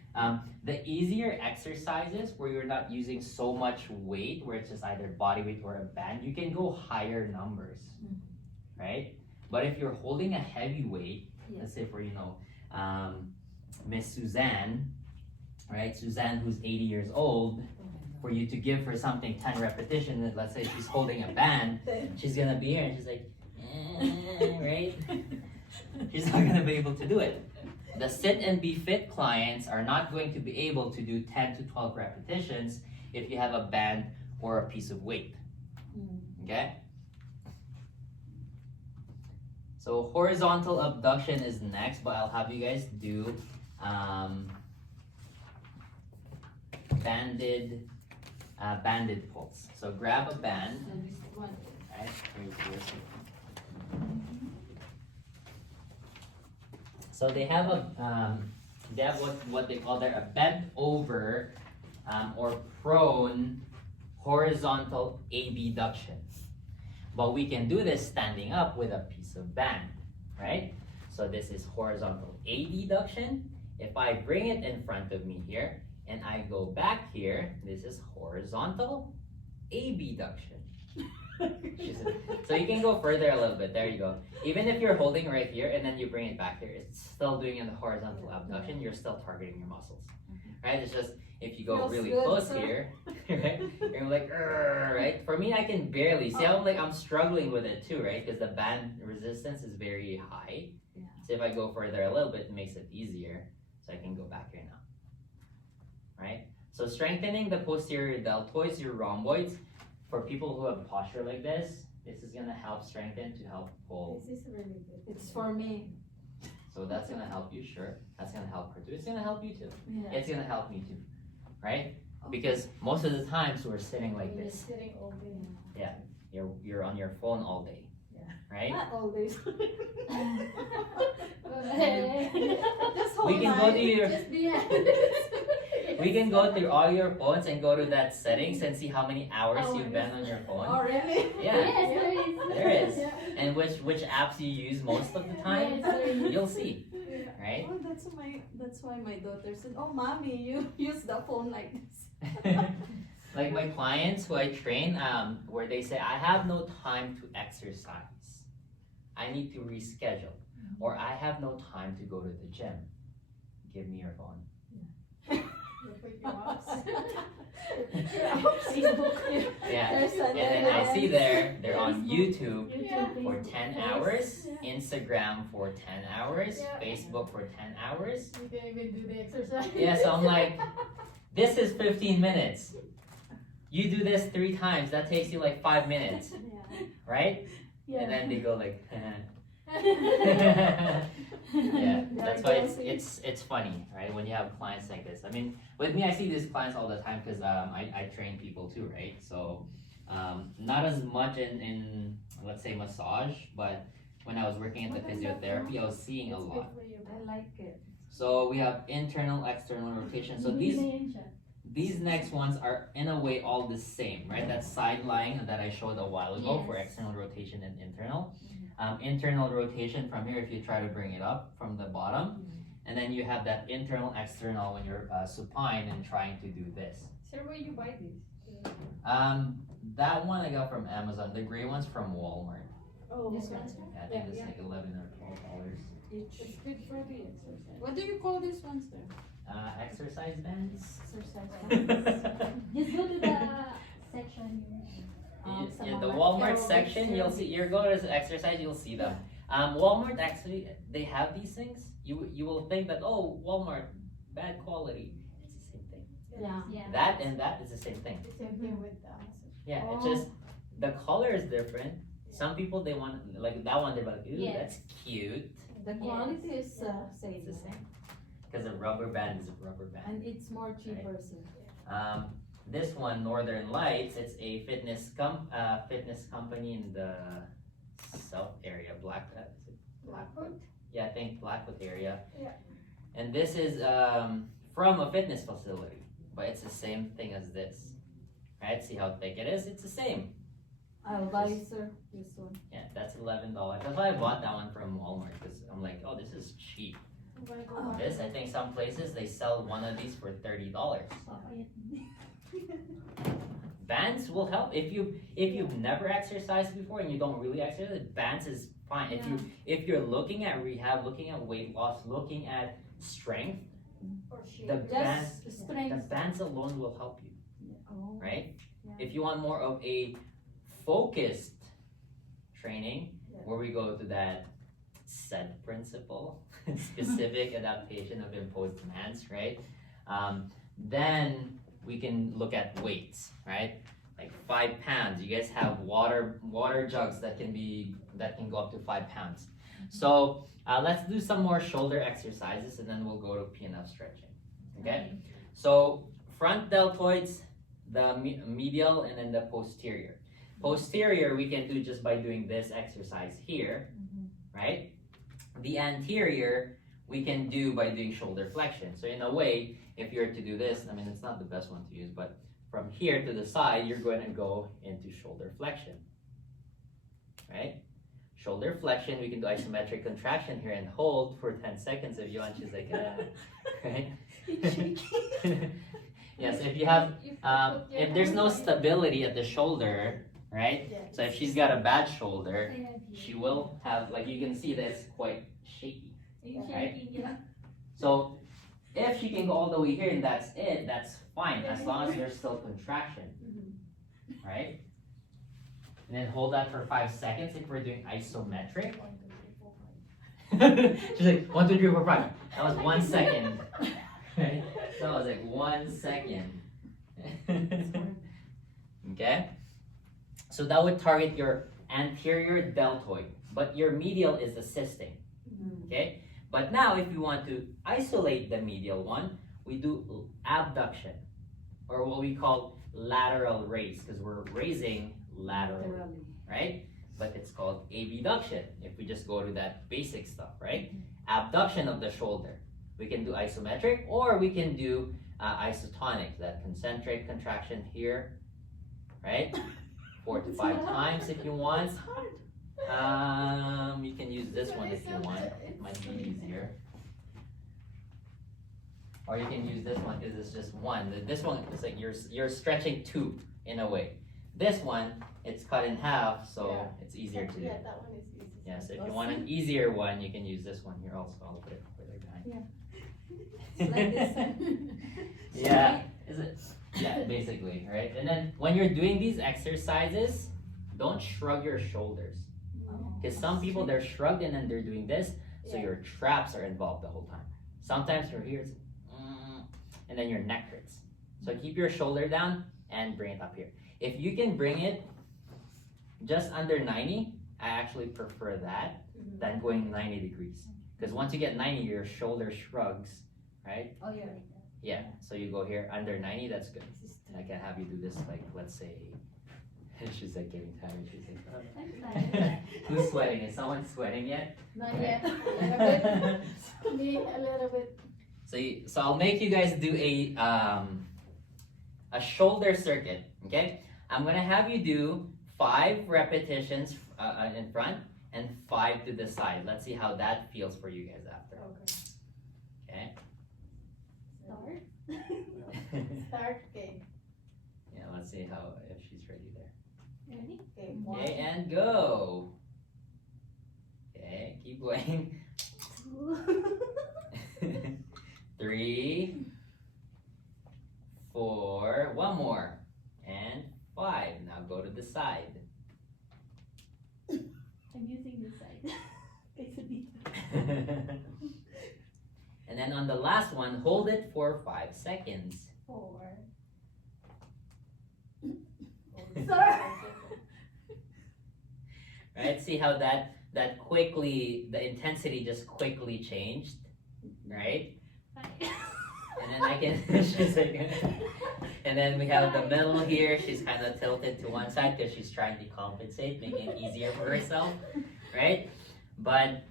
the easier exercises where you're not using so much weight, where it's just either body weight or a band, you can go higher numbers, right? But if you're holding a heavy weight, let's say for, Miss Suzanne, right? Suzanne, who's 80 years old, for you to give her something 10 repetitions, let's say she's holding a band, she's gonna be here and she's like, right? She's not gonna be able to do it. The sit and be fit clients are not going to be able to do 10 to 12 repetitions if you have a band or a piece of weight. Okay? So horizontal abduction is next, but I'll have you guys do banded pulse. So grab a band. So this one. Right? So they have what they call there a bent over or prone horizontal abduction. But we can do this standing up with a piece of band, right? So this is horizontal abduction. If I bring it in front of me here and I go back here, this is horizontal abduction. So you can go further a little bit. There you go. Even if you're holding right here and then you bring it back here, it's still doing the horizontal abduction. You're still targeting your muscles, right? It's just if you go Feels really good, close sir. here, right? You're like, right? For me, I can barely see. I'm struggling with it too, right? Because the band resistance is very high. Yeah. So if I go further a little bit, it makes it easier. So I can go back here now, right? So strengthening the posterior deltoids, your rhomboids. For people who have posture like this is gonna help strengthen to help pull. This is really good. It's for me. So that's gonna help you, sure. That's gonna help her too. It's gonna help you too. Yeah. It's gonna help me too, right? Because most of the times we're sitting like You're this. sitting all day. You're on your phone all day, right? Not always. This whole We can go night. to your, Just be honest. we can go through all your phones and go to that settings and see how many hours Oh, you've been on your phone. Oh, really? Yeah, Yes, there is. Yeah. And which apps you use most of the time, Yes, there is. you'll see, Yeah. right? Oh, that's why my daughter said, "Oh, mommy, you use the phone like this." Like my clients who I train, where they say, I have no time to exercise. I need to reschedule. Or I have no time to go to the gym. Give me your phone. Yeah. There's And then I see they're on YouTube for 10 hours, Instagram for 10 hours, Yeah. Facebook for 10 hours. You can even do the exercise. Yeah, so I'm like, this is 15 minutes. You do this 3 times, that takes you like 5 minutes, right? And then they go like, yeah, that's why it's funny, right? When you have clients like this. I mean, with me, I see these clients all the time because I train people too, right? So not as much in let's say massage, but when I was working at the physiotherapy, I was seeing a lot. I like it. So we have internal, external rotation. So these next ones are in a way all the same, right? That side lying that I showed a while ago for Yes. external rotation and internal. Internal rotation from here if you try to bring it up from the bottom. And then you have that internal, external when you're supine and trying to do this. Sir, where you buy this? That one I got from Amazon. The gray one's from Walmart. Oh, This okay. one's I think it's like $11 or $12. It's good for the exercise. What do you call these ones there? Exercise bands. Exercise. Just go to the section In the Walmart section, you'll see. You're going to exercise, you'll see them. Walmart actually they have these things. You will think that Walmart bad quality. It's the same thing. Yeah. Yeah. That and that is the same thing. Same thing with the Yeah, it's Oh. just the color is different. Some people they want like that one. They're like, ooh, Yes. that's cute. The quality is same. It's the same. Because a rubber band is a rubber band. And it's more cheaper, so. This one, Northern Lights, it's a fitness company in the south area, Blackwood? Yeah, I think Blackwood area. Yeah. And this is from a fitness facility, but it's the same thing as this, right? See how thick it is? It's the same. I'll buy, sir, this one. Yeah, that's $11. That's why I bought that one from Walmart, because I'm like, oh, this is cheap. I'm gonna go back. This, I think some places they sell one of these for $30. Bands will help if you've never exercised before and you don't really exercise. Bands is fine. If you're looking at rehab, looking at weight loss, looking at strength, Or shape. the bands Just the strength. bands alone will help you, Oh. right? Yeah. If you want more of a focused training, Yeah. where we go to that SET principle, specific adaptation of imposed demands, right? Then we can look at weights, right? Like 5 pounds. You guys have water jugs that can go up to 5 pounds. So let's do some more shoulder exercises, and then we'll go to PNF stretching. Okay? So front deltoids, the medial, and then the posterior. Posterior we can do just by doing this exercise here, right? The anterior we can do by doing shoulder flexion. So in a way, if you're to do this, I mean, it's not the best one to use, but from here to the side, you're going to go into shoulder flexion, right? Shoulder flexion, we can do isometric contraction here and hold for 10 seconds if you want. She's like, right? Yes, if you have, if there's no stability at the shoulder, right? Yeah. So if she's got a bad shoulder, she will have, like you can see that it's quite shaky. So if she can go all the way here and that's it, that's fine, as long as there's still contraction, right? And then hold that for 5 seconds if we're doing isometric. 1, 2, 3, 4, 5. She's like, 1, 2, 3, 4, 5. That was 1 second. Right? That was like 1 second. Okay? So that would target your anterior deltoid, but your medial is assisting. Okay? But now if you want to isolate the medial one, we do abduction, or what we call lateral raise, because we're raising laterally, right? But it's called abduction if we just go to that basic stuff, right? Abduction of the shoulder. We can do isometric, or we can do isotonic, that concentric contraction here, right? 4 to 5 times if you want. You can use this one if you want. It might be easier. Or you can use this one because it's just one. This one is like you're stretching 2 in a way. This one, it's cut in half, so Yeah. it's easier to do. Yeah, that one is easy. Yeah, so if you want an easier one, you can use this one here also. I'll put it further behind. Like this. Yeah, is it? Yeah, basically, right? And then when you're doing these exercises, don't shrug your shoulders. Because some people, they're shrugged and then they're doing this, so Yeah. your traps are involved the whole time. Sometimes your ears, and then your neck hurts. So keep your shoulder down and bring it up here. If you can bring it just under 90, I actually prefer that than going 90 degrees. Because once you get 90, your shoulder shrugs, right? Oh, yeah. Yeah, so you go here under 90, that's good. I can have you do this, like, let's say, she's like getting tired. She's like, oh. Who's sweating? Is someone sweating yet? Not Right. yet. Me, a little bit. So I'll make you guys do a shoulder circuit, okay? I'm gonna have you do 5 repetitions in front and 5 to the side. Let's see how that feels for you guys after. Okay. Okay? Start. Okay. Yeah, let's see how if she's ready there. Ready? Okay. 1. Okay, and go. Okay, keep going. 3, 4, one more, and 5. Now go to the side. I'm using this side. And then on the last one, hold it for 5 seconds. 4. Right? See how that quickly, the intensity just quickly changed, right? 5. And then I can, she's like, and then we have the middle here. She's kind of tilted to one side because she's trying to compensate, making it easier for herself, right? But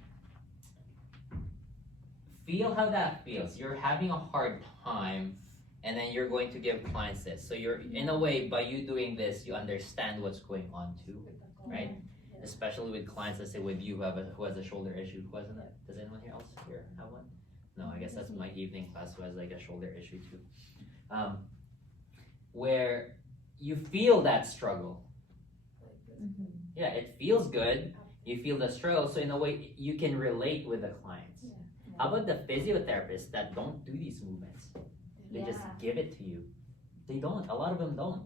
feel how that feels. You're having a hard time and then you're going to give clients this. So you're, in a way, by you doing this, you understand what's going on too, right? Especially with clients, let's say with you who has a shoulder issue. Who hasn't that? Does anyone here else here have one? No, I guess that's my evening class who has like a shoulder issue too. Where you feel that struggle. Yeah, it feels good. You feel the struggle, so in a way you can relate with the clients. How about the physiotherapists that don't do these movements? They just give it to you. They don't. A lot of them don't.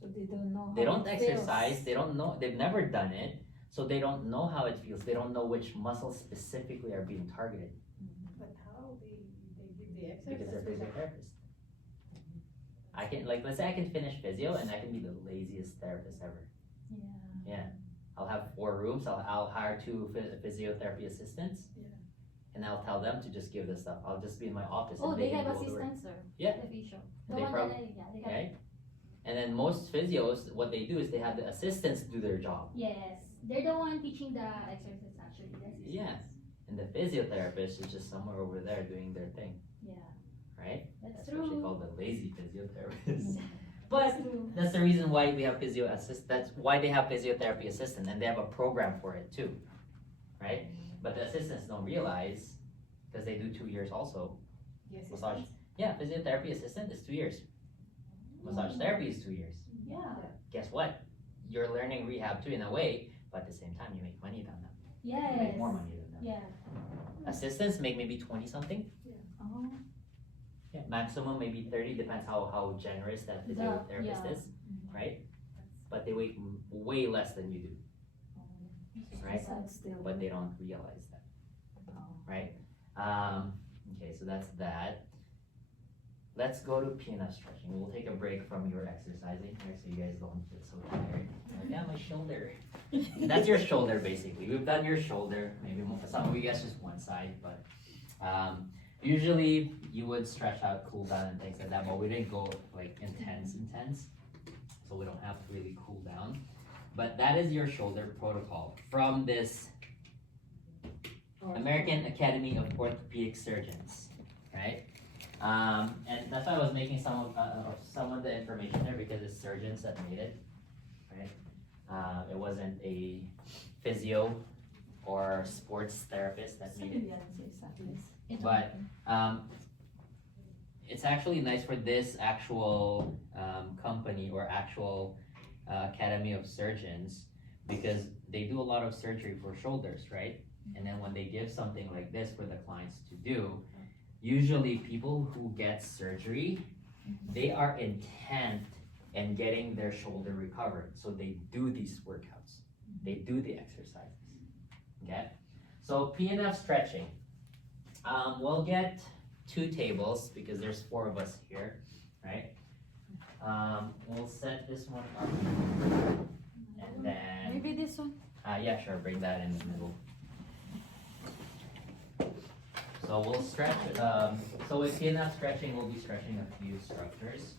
So they don't know. They how don't it exercise. feels. They don't know. They've never done it, so they don't know how it feels. They don't know which muscles specifically are being targeted But how they give the because they're exercise? physiotherapists. I can, like, let's say I can finish physio and I can be the laziest therapist ever. Yeah. I'll have 4 rooms. I'll hire 2 physiotherapy assistants. Yeah. And I'll tell them to just give this stuff. I'll just be in my office. Oh, and they can have do all the work. assistants, sir. Yeah. The physio. The They one prob- that they have. Right? And then most physios, what they do is they have the assistants do their job. Yes, they're the one teaching the exercise actually. That's Yeah. And the physiotherapist is just somewhere over there doing their thing, Yeah, right? that's That's what you true. call the lazy physiotherapist. But That's true. that's the reason why we have physio assist. That's why they have physiotherapy assistant, and they have a program for it too, right? But the assistants don't realize because they do 2 years also. Yes, Massage. Yeah, physiotherapy assistant is 2 years. Massage therapy is 2 years. Yeah. Guess what? You're learning rehab too in a way, but at the same time you make money than them. You make Yes. more money than them. Yeah. Assistants make maybe 20 something. Oh. Yeah, maximum maybe 30, depends how generous that physiotherapist yeah. is, right? But they make way less than you do, right? So it's still. But they don't realize that, right? Okay, so that's that. Let's go to PNF stretching. We'll take a break from your exercising here so you guys don't get so tired. Like, yeah, my shoulder. That's your shoulder basically. We've done your shoulder. Maybe some of you guys just one side, but usually you would stretch out, cool down and things like that, but we didn't go like intense, so we don't have to really cool down. But that is your shoulder protocol from this American Academy of Orthopedic Surgeons, right? And that's why I was making some of the information there because it's surgeons that made it, right? It wasn't a physio or sports therapist that made it. But it's actually nice for this actual company or actual Academy of Surgeons because they do a lot of surgery for shoulders, right? And then when they give something like this for the clients to do, usually people who get surgery, they are intent in getting their shoulder recovered. So they do these workouts, they do the exercises, okay? So PNF stretching. We'll get 2 tables because there's 4 of us here, right? We'll set this one up and then, Maybe this one. yeah, sure, bring that in the middle. So we'll stretch, so with PNF stretching, we'll be stretching a few structures.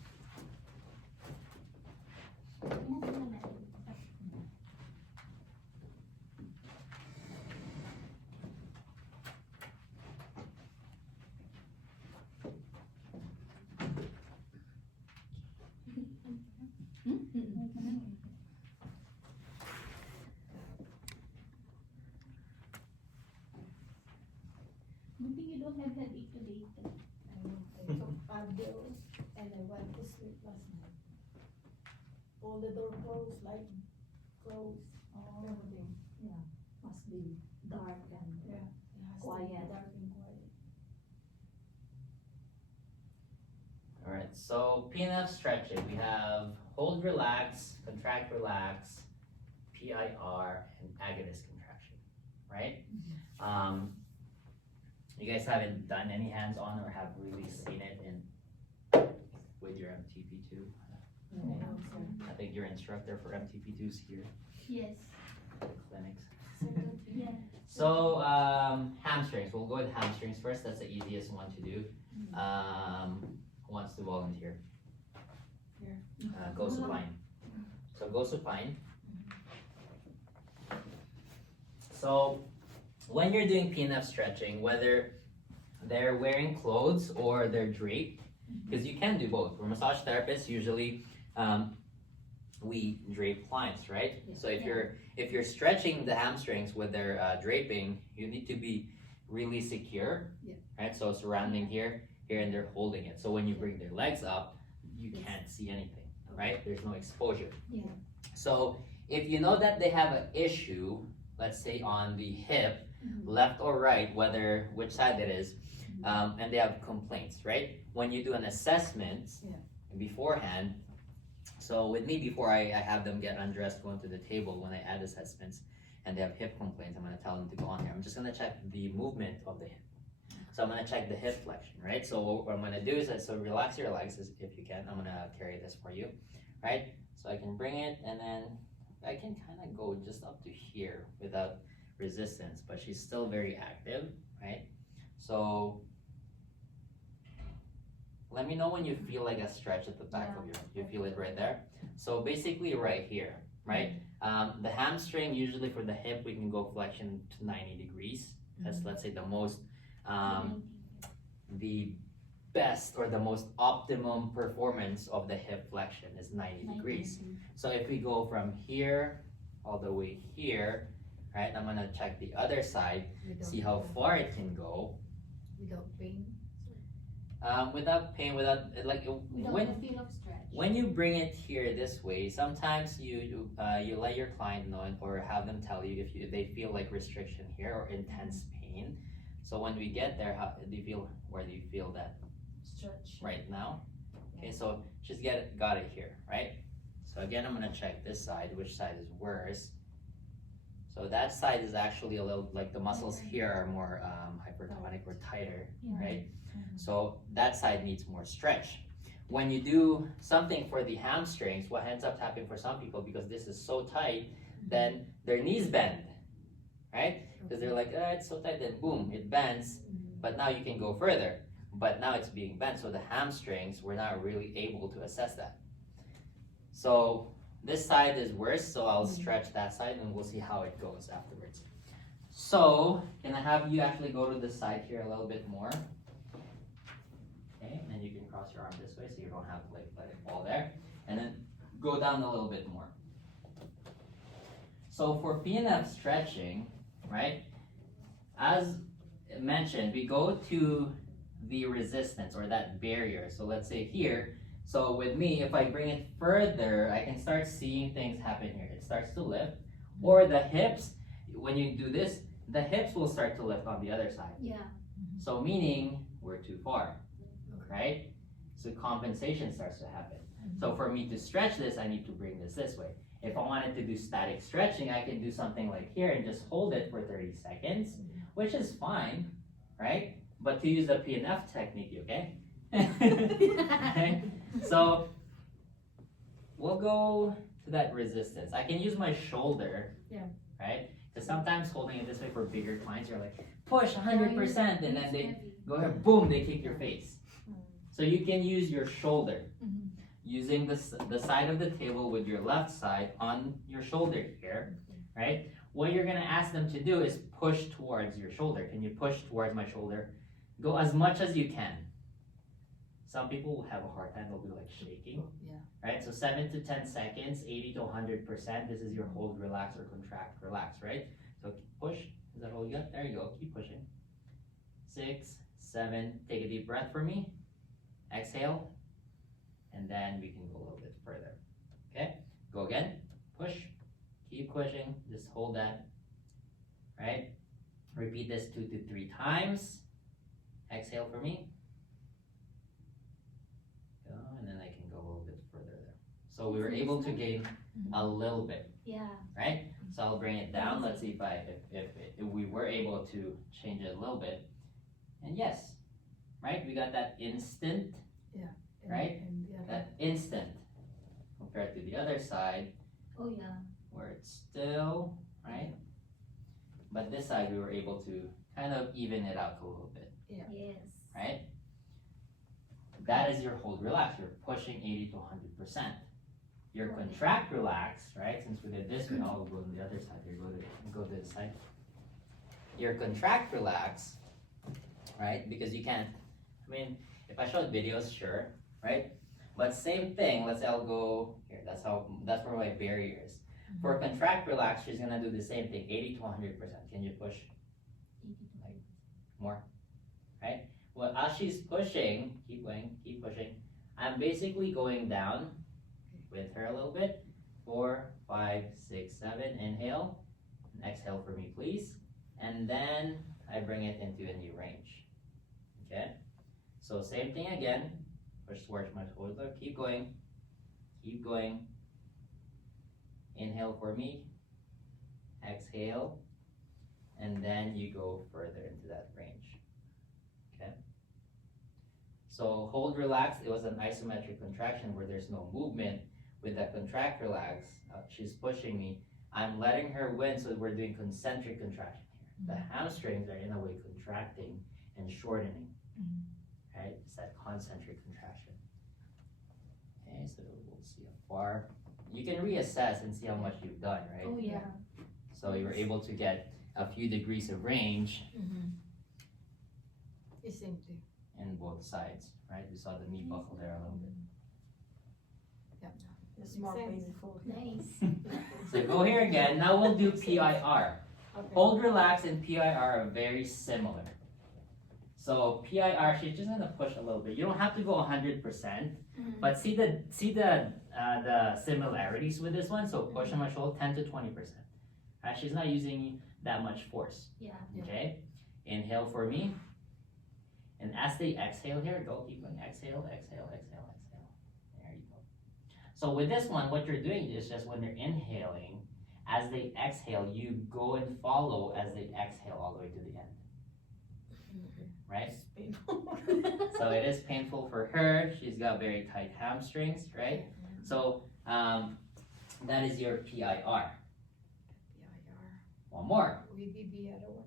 Good thing you don't have headache today. I took Advil and I went to sleep last night. All the door closed, light closed, everything. Must be dark and It has to be Quiet. dark and quiet. Alright, so PNF stretching, we have hold, relax, contract, relax, PIR, and agonist contraction, right? You guys haven't done any hands-on or have really seen it with your MTP2? I think your instructor for MTP2 is here, Yes. the clinics. Yeah. So, hamstrings, we'll go with hamstrings first, that's the easiest one to do. Who wants to volunteer? Go supine. So go supine. So when you're doing PNF stretching, whether they're wearing clothes or they're draped, Because you can do both. For massage therapists, usually we drape clients, right? So if you're stretching the hamstrings with their draping, you need to be really secure, right? So surrounding here, and they're holding it. So when you bring their legs up, you can't see anything, right? There's no exposure. Yeah. So if you know that they have an issue, let's say on the hip, left or right, which side it is, and they have complaints, right? When you do an assessment beforehand, so with me, before I have them get undressed, go into the table, when I add assessments and they have hip complaints, I'm gonna tell them to go on here. I'm just gonna check the movement of the hip. So I'm gonna check the hip flexion, right? So what I'm gonna do is, so relax your legs if you can. I'm gonna carry this for you, right? So I can bring it, and then I can kind of go just up to here without resistance, but she's still very active, right? So let me know when you feel like a stretch at the back of you feel it right there. So basically right here, right? The hamstring, usually for the hip, we can go flexion to 90 degrees. That's, let's say, the most, the best or the most optimum performance of the hip flexion is 90 degrees. So if we go from here all the way here, right? I'm gonna check the other side, see how far it can go. Without pain. Without pain, without like Without the feel of stretch. when you bring it here this way, sometimes you let your client know or have them tell you if they feel like restriction here or intense pain. So when we get there, how do you feel? Where do you feel that? Stretch. Right now? Okay, so she's got it here, right? So again, I'm gonna check this side, which side is worse. So that side is actually a little, like the muscles here are more hypertonic or tighter, right? So that side needs more stretch. When you do something for the hamstrings, what ends up happening for some people, because this is so tight, then their knees bend, right? Because they're like, it's so tight, then boom, it bends, but now you can go further. But now it's being bent, so the hamstrings, we're not really able to assess that. So this side is worse, so I'll stretch that side and we'll see how it goes afterwards. So, can I have you actually go to this side here a little bit more? Okay, and you can cross your arm this way so you don't have to like let it fall there. And then go down a little bit more. So for PNF stretching, right, as mentioned, we go to the resistance or that barrier. So let's say here, so with me, if I bring it further, I can start seeing things happen here. It starts to lift, or the hips, when you do this, the hips will start to lift on the other side. Yeah. So meaning we're too far, right? So compensation starts to happen. So for me to stretch this, I need to bring this way. If I wanted to do static stretching, I can do something like here and just hold it for 30 seconds, which is fine, right? But to use the PNF technique, okay? Okay? So we'll go to that resistance. I can use my shoulder, right? Because sometimes holding it this way for bigger clients, you're like, push 100%, and then they go ahead, boom, they kick your face. So you can use your shoulder, using the side of the table with your left side on your shoulder here, right? What you're gonna ask them to do is push towards your shoulder. Can you push towards my shoulder? Go as much as you can. Some people will have a hard time, they'll be like shaking, right? So 7 to 10 seconds, 80 to 100%. This is your hold, relax, or contract, relax, right? So push, is that all you got? There you go, keep pushing. 6, 7, take a deep breath for me. Exhale, and then we can go a little bit further, okay? Go again, push, keep pushing, just hold that, right? Repeat this 2 to 3 times. Exhale for me. Go, and then I can go a little bit further there. So we were able to gain a little bit, right? So I'll bring it down. Let's see if we were able to change it a little bit. And yes, right? We got that instant, right? That instant compared to the other side. Oh yeah. Where it's still, right? But this side we were able to kind of even it out a little bit, Yes. right? That is your hold relax. You're pushing 80 to 100%. Your contract relax, right? Since we did this one, I'll go on the other side. Here, go to this side. Your contract relax, right? Because you can't, I mean, If I showed videos, sure, right? But same thing, let's say I'll go here, that's where my barrier is. For contract, relax, she's gonna do the same thing, 80 to 100%. Can you push 80 to like more, right? Well, as she's pushing, keep going, keep pushing. I'm basically going down with her a little bit. 4, 5, 6, 7, inhale, and exhale for me, please. And then I bring it into a new range, okay? So same thing again, push towards my shoulder, keep going, inhale for me, exhale, and then you go further into that range, okay? So hold, relax, it was an isometric contraction where there's no movement. With the contract, relax, she's pushing me, I'm letting her win, so we're doing concentric contraction here. The hamstrings are in a way contracting and shortening, right? It's that concentric contraction. Okay, so we'll see how far. You can reassess and see how much you've done, right? Oh yeah. So you were able to get a few degrees of range It's same thing. in both sides, right? We saw the knee buckle there a little bit. It's Makes more sense. painful. Nice. So go here again, now we'll do PIR. Okay. Hold, relax, and PIR are very similar. So PIR, she's just gonna push a little bit. You don't have to go 100%, but see the similarities with this one. So push on my shoulder, 10 to 20%. Right? She's not using that much force. Yeah. Okay. Inhale for me, and as they exhale here, go keep going. Exhale, exhale, exhale, exhale. There you go. So with this one, what you're doing is just when they're inhaling, as they exhale, you go and follow as they exhale all the way to the end. Right? It's painful. So it is painful for her. She's got very tight hamstrings, right? So that is your PIR. One more. We did the other one.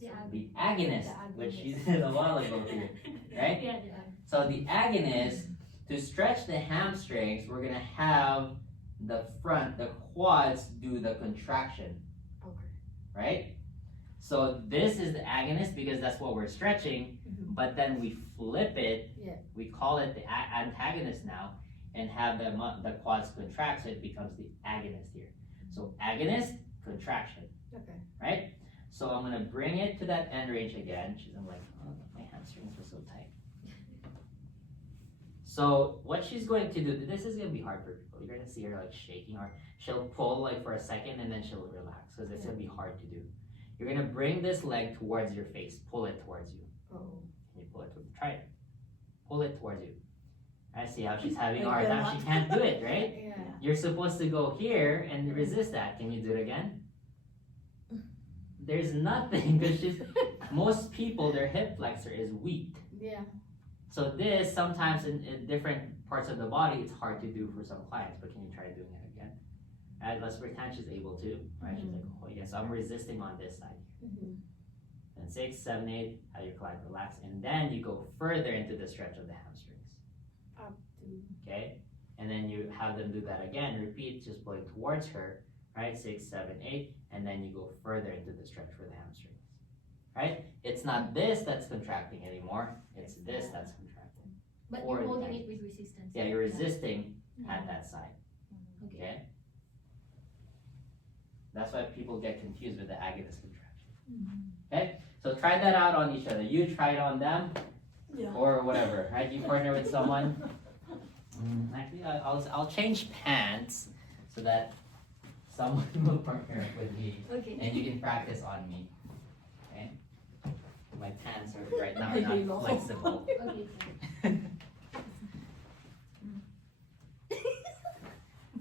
Yeah. The agonist, which you did a while ago too, right? Yeah. So the agonist, to stretch the hamstrings, we're gonna have the quads do the contraction, Okay. right? So this is the agonist because that's what we're stretching, but then we flip it, we call it the antagonist now, and have the quads contract, so it becomes the agonist here. So agonist, contraction, Okay. right? So I'm gonna bring it to that end range again. I'm like, oh, my hamstrings are so tight. So what she's going to do, this is gonna be hard for people. You're gonna see her like shaking, or she'll pull like for a second and then she'll relax, because it's gonna be hard to do. You're gonna bring this leg towards your face, pull it towards you. Oh. Can you pull it? Try it. Pull it towards you. I see how she's having a hard time. She can't do it, right? Yeah. You're supposed to go here and resist that. Can you do it again? There's nothing, because most people, their hip flexor is weak. Yeah. So this, sometimes in different parts of the body, it's hard to do for some clients, but can you try doing it again? And let's pretend she's able to, right? She's like, oh yes, I'm resisting on this side. And 6, 7, 8, have your client relax, and then you go further into the stretch of the hamstrings. Up to. Okay? And then you have them do that again, repeat, just pulling towards her, right? 6, 7, 8, and then you go further into the stretch for the hamstrings, right? It's not this that's contracting anymore, it's this that's contracting. But Or you're holding like- it with resistance. Yeah, you're resisting at that side, Okay. okay? That's why people get confused with the agonist contraction. Okay? So try that out on each other. You try it on them, Yeah. or whatever, right? You partner with someone. Actually, I'll change pants so that someone will partner with me, Okay. and you can practice on me. Okay? My pants are right now are not flexible. Okay.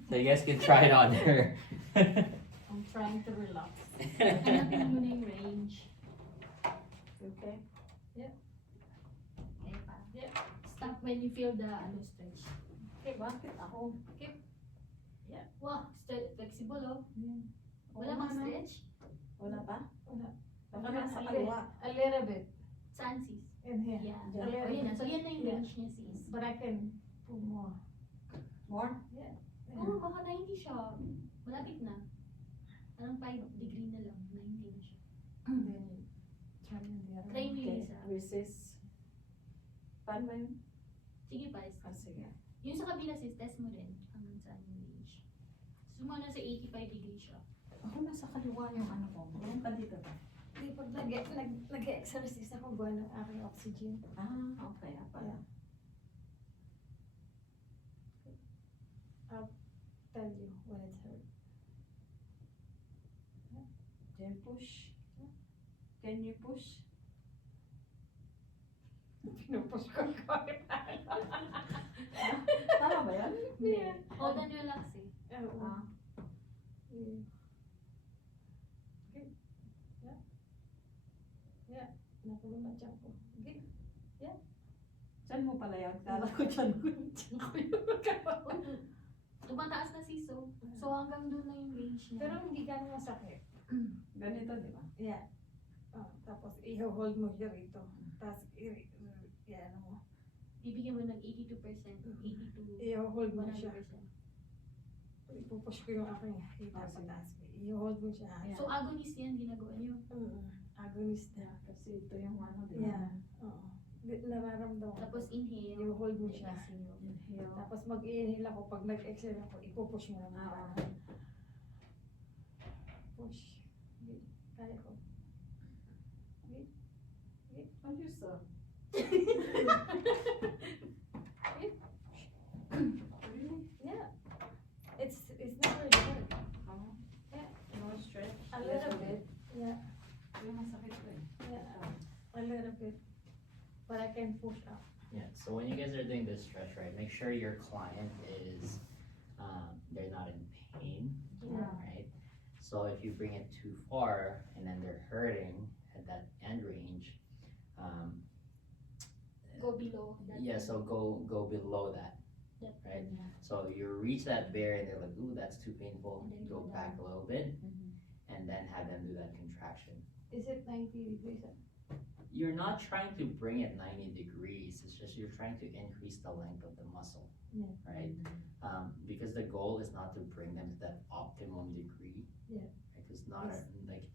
So you guys can try it on her. I'm trying to relax. Hanapin mo na yung range. Okay? Okay pa. Stop when you feel the stretch. Okay, bakit ako? Wow, flexible oh. Wala Oo bang nga, no? stretch? Wala pa? Wala. Baka nasa kaliwa. A little bit Saan sis? in here. Yeah. Yeah. Oh, yun na. So yan na yung Yeah. range niya sis. But I can pull more. More? Oh, baka 90 siya. Malapit na. Parang 5 degree na lang. 90 na siya. Then try the other Try one. mo yung Okay. isa. Resist. Paano ba yun? Sige pa, Sige. yung sa kabila sis, test mo rin hanggang saan yung range. Sumana sa 85 degrees siya. Ako nasa kaliwa yung ano ko. Meron pa dito ba? Di pag nag-exercise ako, buwan ng aking oxygen. Ah, okay. Pala. Tell you when it's hurt. Then push. Can you push? Pinupush ko kahit Tama ba yan? Yeah. Hold and relax eh. Oo. Ah. Yeah. Okay. Yeah. Yeah. Nakulong na tiyan ko. Okay. Diyan mo pala yan. Kala ko dyan ko. Tiyan ko yung magkaroon. Tumataas na sis, so hanggang doon na yung range niya. Pero hindi ganun masakit. Ganito, di ba? Yeah. Tapos i-hold mo siya rito. Tapos ano mo. Bibigyan mo ng 82%, 82, I-hold mo 100%. siya. Ipupush ko yung aking hita sa taas. I-hold mo siya. Yeah. So agonist yan, ginagawa niyo. Agonist na. Kasi ito yung ano, di ba? Yeah. Oo. Nararamdaman. Tapos inhale. I-hold mo siya. exhale. Inhale. Tapos mag-inhale ako. Pag nag-exhale ako, ipupush mo naman. Ah, Push. Okay. Kaya ko. What you saw? Really? Yeah. It's not really hurt. Oh. Yeah. No stretch? A little bit. Yeah. Yung masakit ko eh. Yeah. A little bit. But I can push up. Yeah, so when you guys are doing this stretch, right, make sure your client is, they're not in pain, Yeah. right? So if you bring it too far and then they're hurting at that end range, Go below that. yeah, so go below that, That- right? yeah. So you reach that barrier and they're like, ooh, that's too painful, And then go go back a little bit, Mhm. and then have them do that contraction. Is it 90 degrees? You're not trying to bring it 90 degrees, it's just you're trying to increase the length of the muscle, Yeah. right? Because the goal is not to bring them to that optimum degree. Yeah. Because not Yes. like,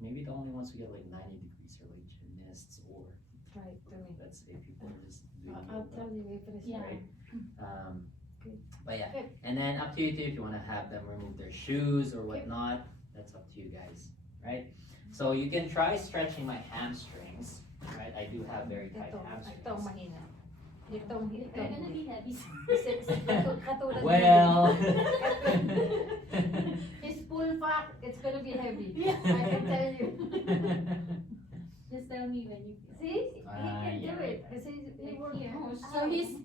maybe the only ones who get like 90 degrees are like gymnasts or Try it to me. let's say people are just doing I'll yoga. tell you if it is Yeah. Right. Okay. But yeah, Okay. and then up to you too if you want to have them remove their shoes or whatnot. That's up to you guys, right? So you can try stretching my hamstrings, right? I do have very tight Itong hamstrings. mahina. Itong They're gonna be heavy. katulad Well, his full fat, it's gonna be heavy. Yeah. I can tell you. Just tell me when you feel. See, he can yeah, do right it. Because he worked Here. out. So he's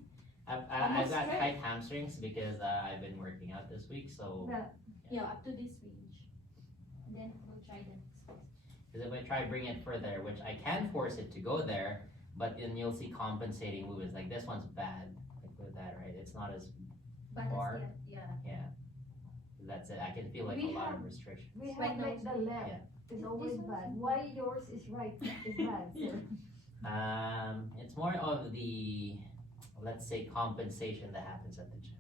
I've got straight. tight hamstrings because I've been working out this week. So yeah up to this range. And then we'll try the next one. because if I try bring it further, which I can force it to go there, but then you'll see compensating movements. Like this one's bad, like with that, right? It's not as But Bar. yeah. that's it. I can feel like We a lot have- of restriction. We Right have now like it's the good. left Yeah. is This always one's bad. good. Why yours is right is bad, sir? It's more of the, let's say, compensation that happens at the gym,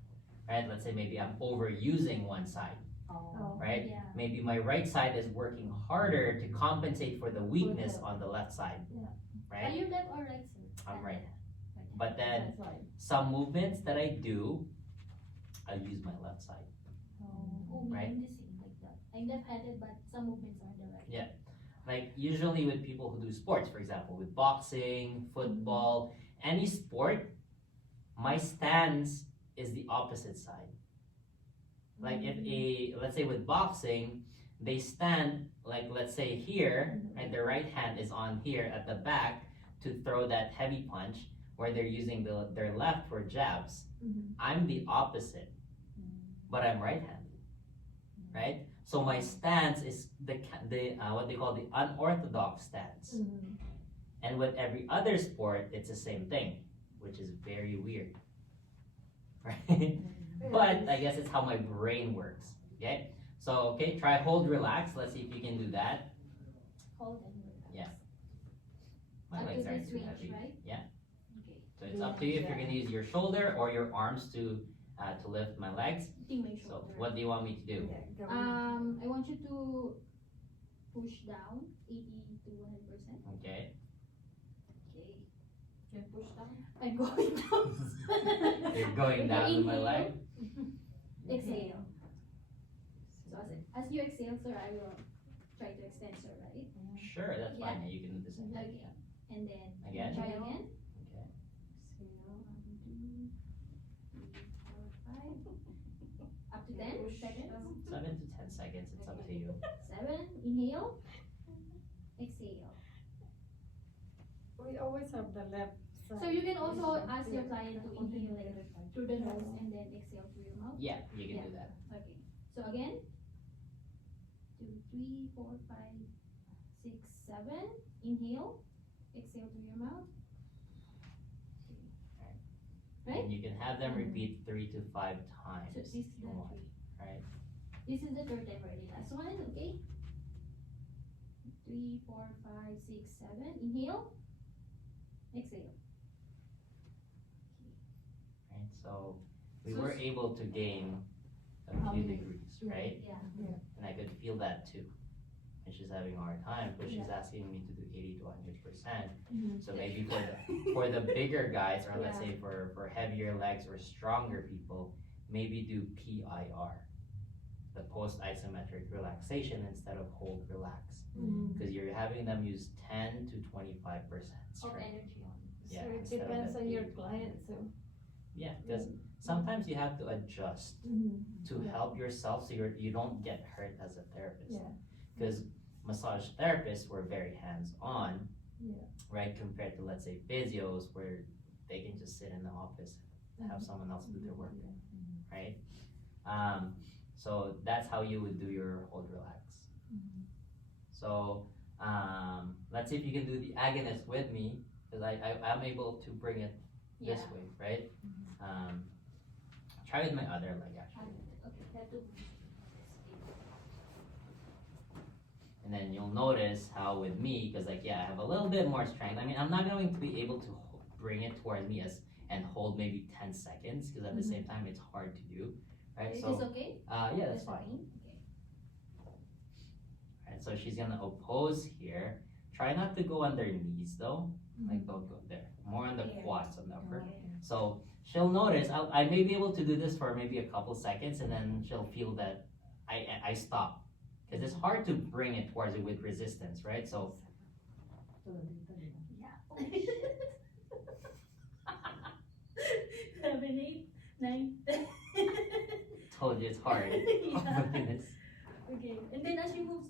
right? Let's say maybe I'm overusing one side, Oh. right? Yeah. Maybe my right side is working harder to compensate for the weakness on the left side, Yeah. Are right? you left or right, sir? I'm right. Right. But then That's right. some movements that I do, I use my left side. Oh, me, Right. I'm the same like that. I'm left-handed, but some movements are the right. Yeah. Like usually with people who do sports, for example, with boxing, football, any sport, my stance is the opposite side. Like if let's say with boxing, they stand like let's say here, right? Their right hand is on here at the back to throw that heavy punch, where they're using their left for jabs. Mhm. I'm the opposite, but I'm right-handed, right? So my stance is the what they call the unorthodox stance. Mhm. And with every other sport, it's the same thing, which is very weird, right? But I guess it's how my brain works. Okay, so okay, try hold, relax. Let's see if you can do that. Hold and relax. Yeah. My Up to legs aren't this too range, heavy. right? Yeah. Okay. So it's up to you if you're gonna use your shoulder or your arms to lift my legs. I think my So shoulder. what do you want me to do? Yeah, go. I want you to push down 80 to 100%. Okay. Okay. Can push down. I'm going down. You're going down to my leg. Exhale. So as you exhale, sir, I will try to extend, sir, right? Sure, that's Yeah. fine. You can do the same. Okay. And then Again? try again. Okay. Exhale. 1, 2, 3, 4, 5. Up to 10 seconds. 7 to 10 seconds. It's up to you. 7. Inhale. Exhale. We always have the left side. So you can also ask your client to inhale like through the nose and then exhale through your mouth. Yeah, you can Yeah. do that. Okay. So again. 2, 3, 4, 5, 6, 7. Inhale. Exhale through your mouth. Right? And you can have them repeat 3 to 5 times. So this is the more, 3. right? This is the third time already. Last one, okay? 3, 4, 5, 6, 7. Inhale. Exhale. Right. So we So were s- able to gain a few degrees, right? Yeah. And I could feel that too. And she's having a hard time, but she's asking me to do 80 to 100%. So maybe for the bigger guys, or let's say for heavier legs or stronger people, maybe do PIR, the post isometric relaxation instead of hold relax, because you're having them use 10 to 25% Of strength. energy on. Yeah, So it instead of depends the on your 80 to client, 100%. so. Yeah, because sometimes you have to adjust to help yourself so you don't get hurt as a therapist. Yeah. Because massage therapists were very hands-on, Yeah. right? Compared to, let's say, physios where they can just sit in the office and have someone else do their work, right? So that's how you would do your hold relax. So let's see if you can do the agonist with me, because I'm able to bring it this way, right? Try with my other leg actually. Okay, have to. And then you'll notice how with me, because like, yeah, I have a little bit more strength. I mean, I'm not going to be able to bring it towards me and hold maybe 10 seconds, because at the same time, it's hard to do, right? Is So, this okay? yeah, that's fine. Okay. Right, so she's gonna oppose here. Try not to go on their knees though, like don't go there. More on the quads on the upper. So she'll notice, I may be able to do this for maybe a couple seconds, and then she'll feel that I stop. Because it's hard to bring it towards you with resistance, right? So, Yeah. 7, 8, 9, 10. told you it's hard. Oh my goodness. Okay. And then as you move,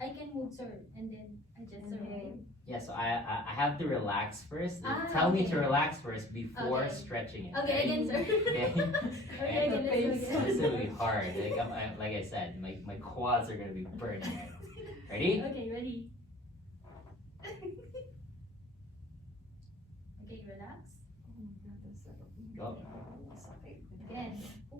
I can move, sir, and then adjust, sir, right? Yeah, so I have to relax first. Ah, Tell me okay. to relax first before Okay. stretching it. Okay, right? again, sir. Okay. Okay, again, let's do This again. will be hard. Like I said, my quads are gonna be burning right now. Ready? Okay, ready. Okay, relax. Go. Again. Oh,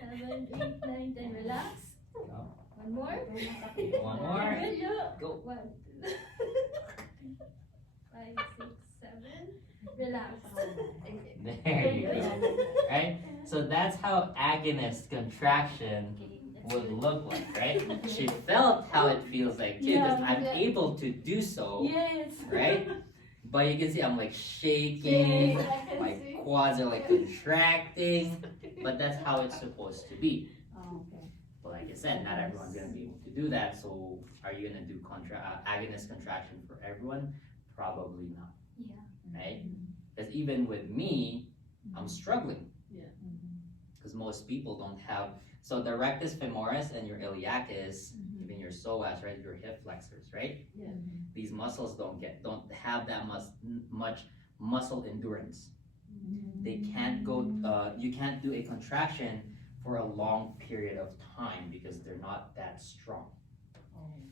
7, 8, 9, 10. Relax. Go. One more. One more. Good. Go. 1, 2, 5, 6, 7. Relax. There you go. Right? So that's how agonist contraction Okay, that's would good. look like, right? She felt how it feels like too, because Yeah, I'm yeah. able to do so, Yes. right? But you can see I'm like shaking, Yes, I can my see. quads are like contracting, but that's how it's supposed to be. Oh, okay. But like I said, not everyone's gonna be able to do that, so are you gonna do agonist contraction for everyone? Probably not, Yeah. right? Because even with me, I'm struggling. Because most people don't have, so the rectus femoris and your iliacus, even your psoas, right, your hip flexors, right? Yeah. These muscles don't have that much muscle endurance. They can't go, you can't do a contraction for a long period of time because they're not that strong.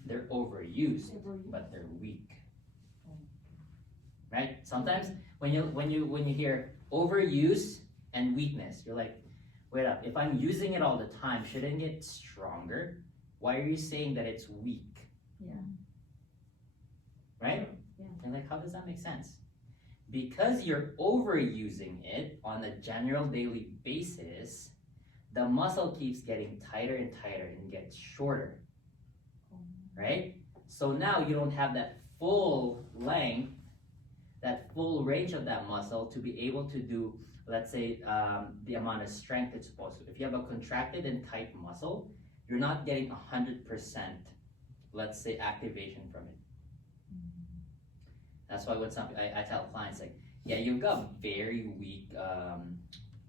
They're overused, but they're weak. Right? Sometimes when you hear overuse and weakness, you're like, wait up, if I'm using it all the time, shouldn't it get stronger? Why are you saying that it's weak? Yeah. Right? Yeah. And like, how does that make sense? Because you're overusing it on a general daily basis, the muscle keeps getting tighter and tighter and gets shorter. Right? So now you don't have that full length, that full range of that muscle to be able to do, let's say, the amount of strength it's supposed to. If you have a contracted and tight muscle, you're not getting 100%, let's say, activation from it. That's why when I tell clients, like, yeah, you've got very weak,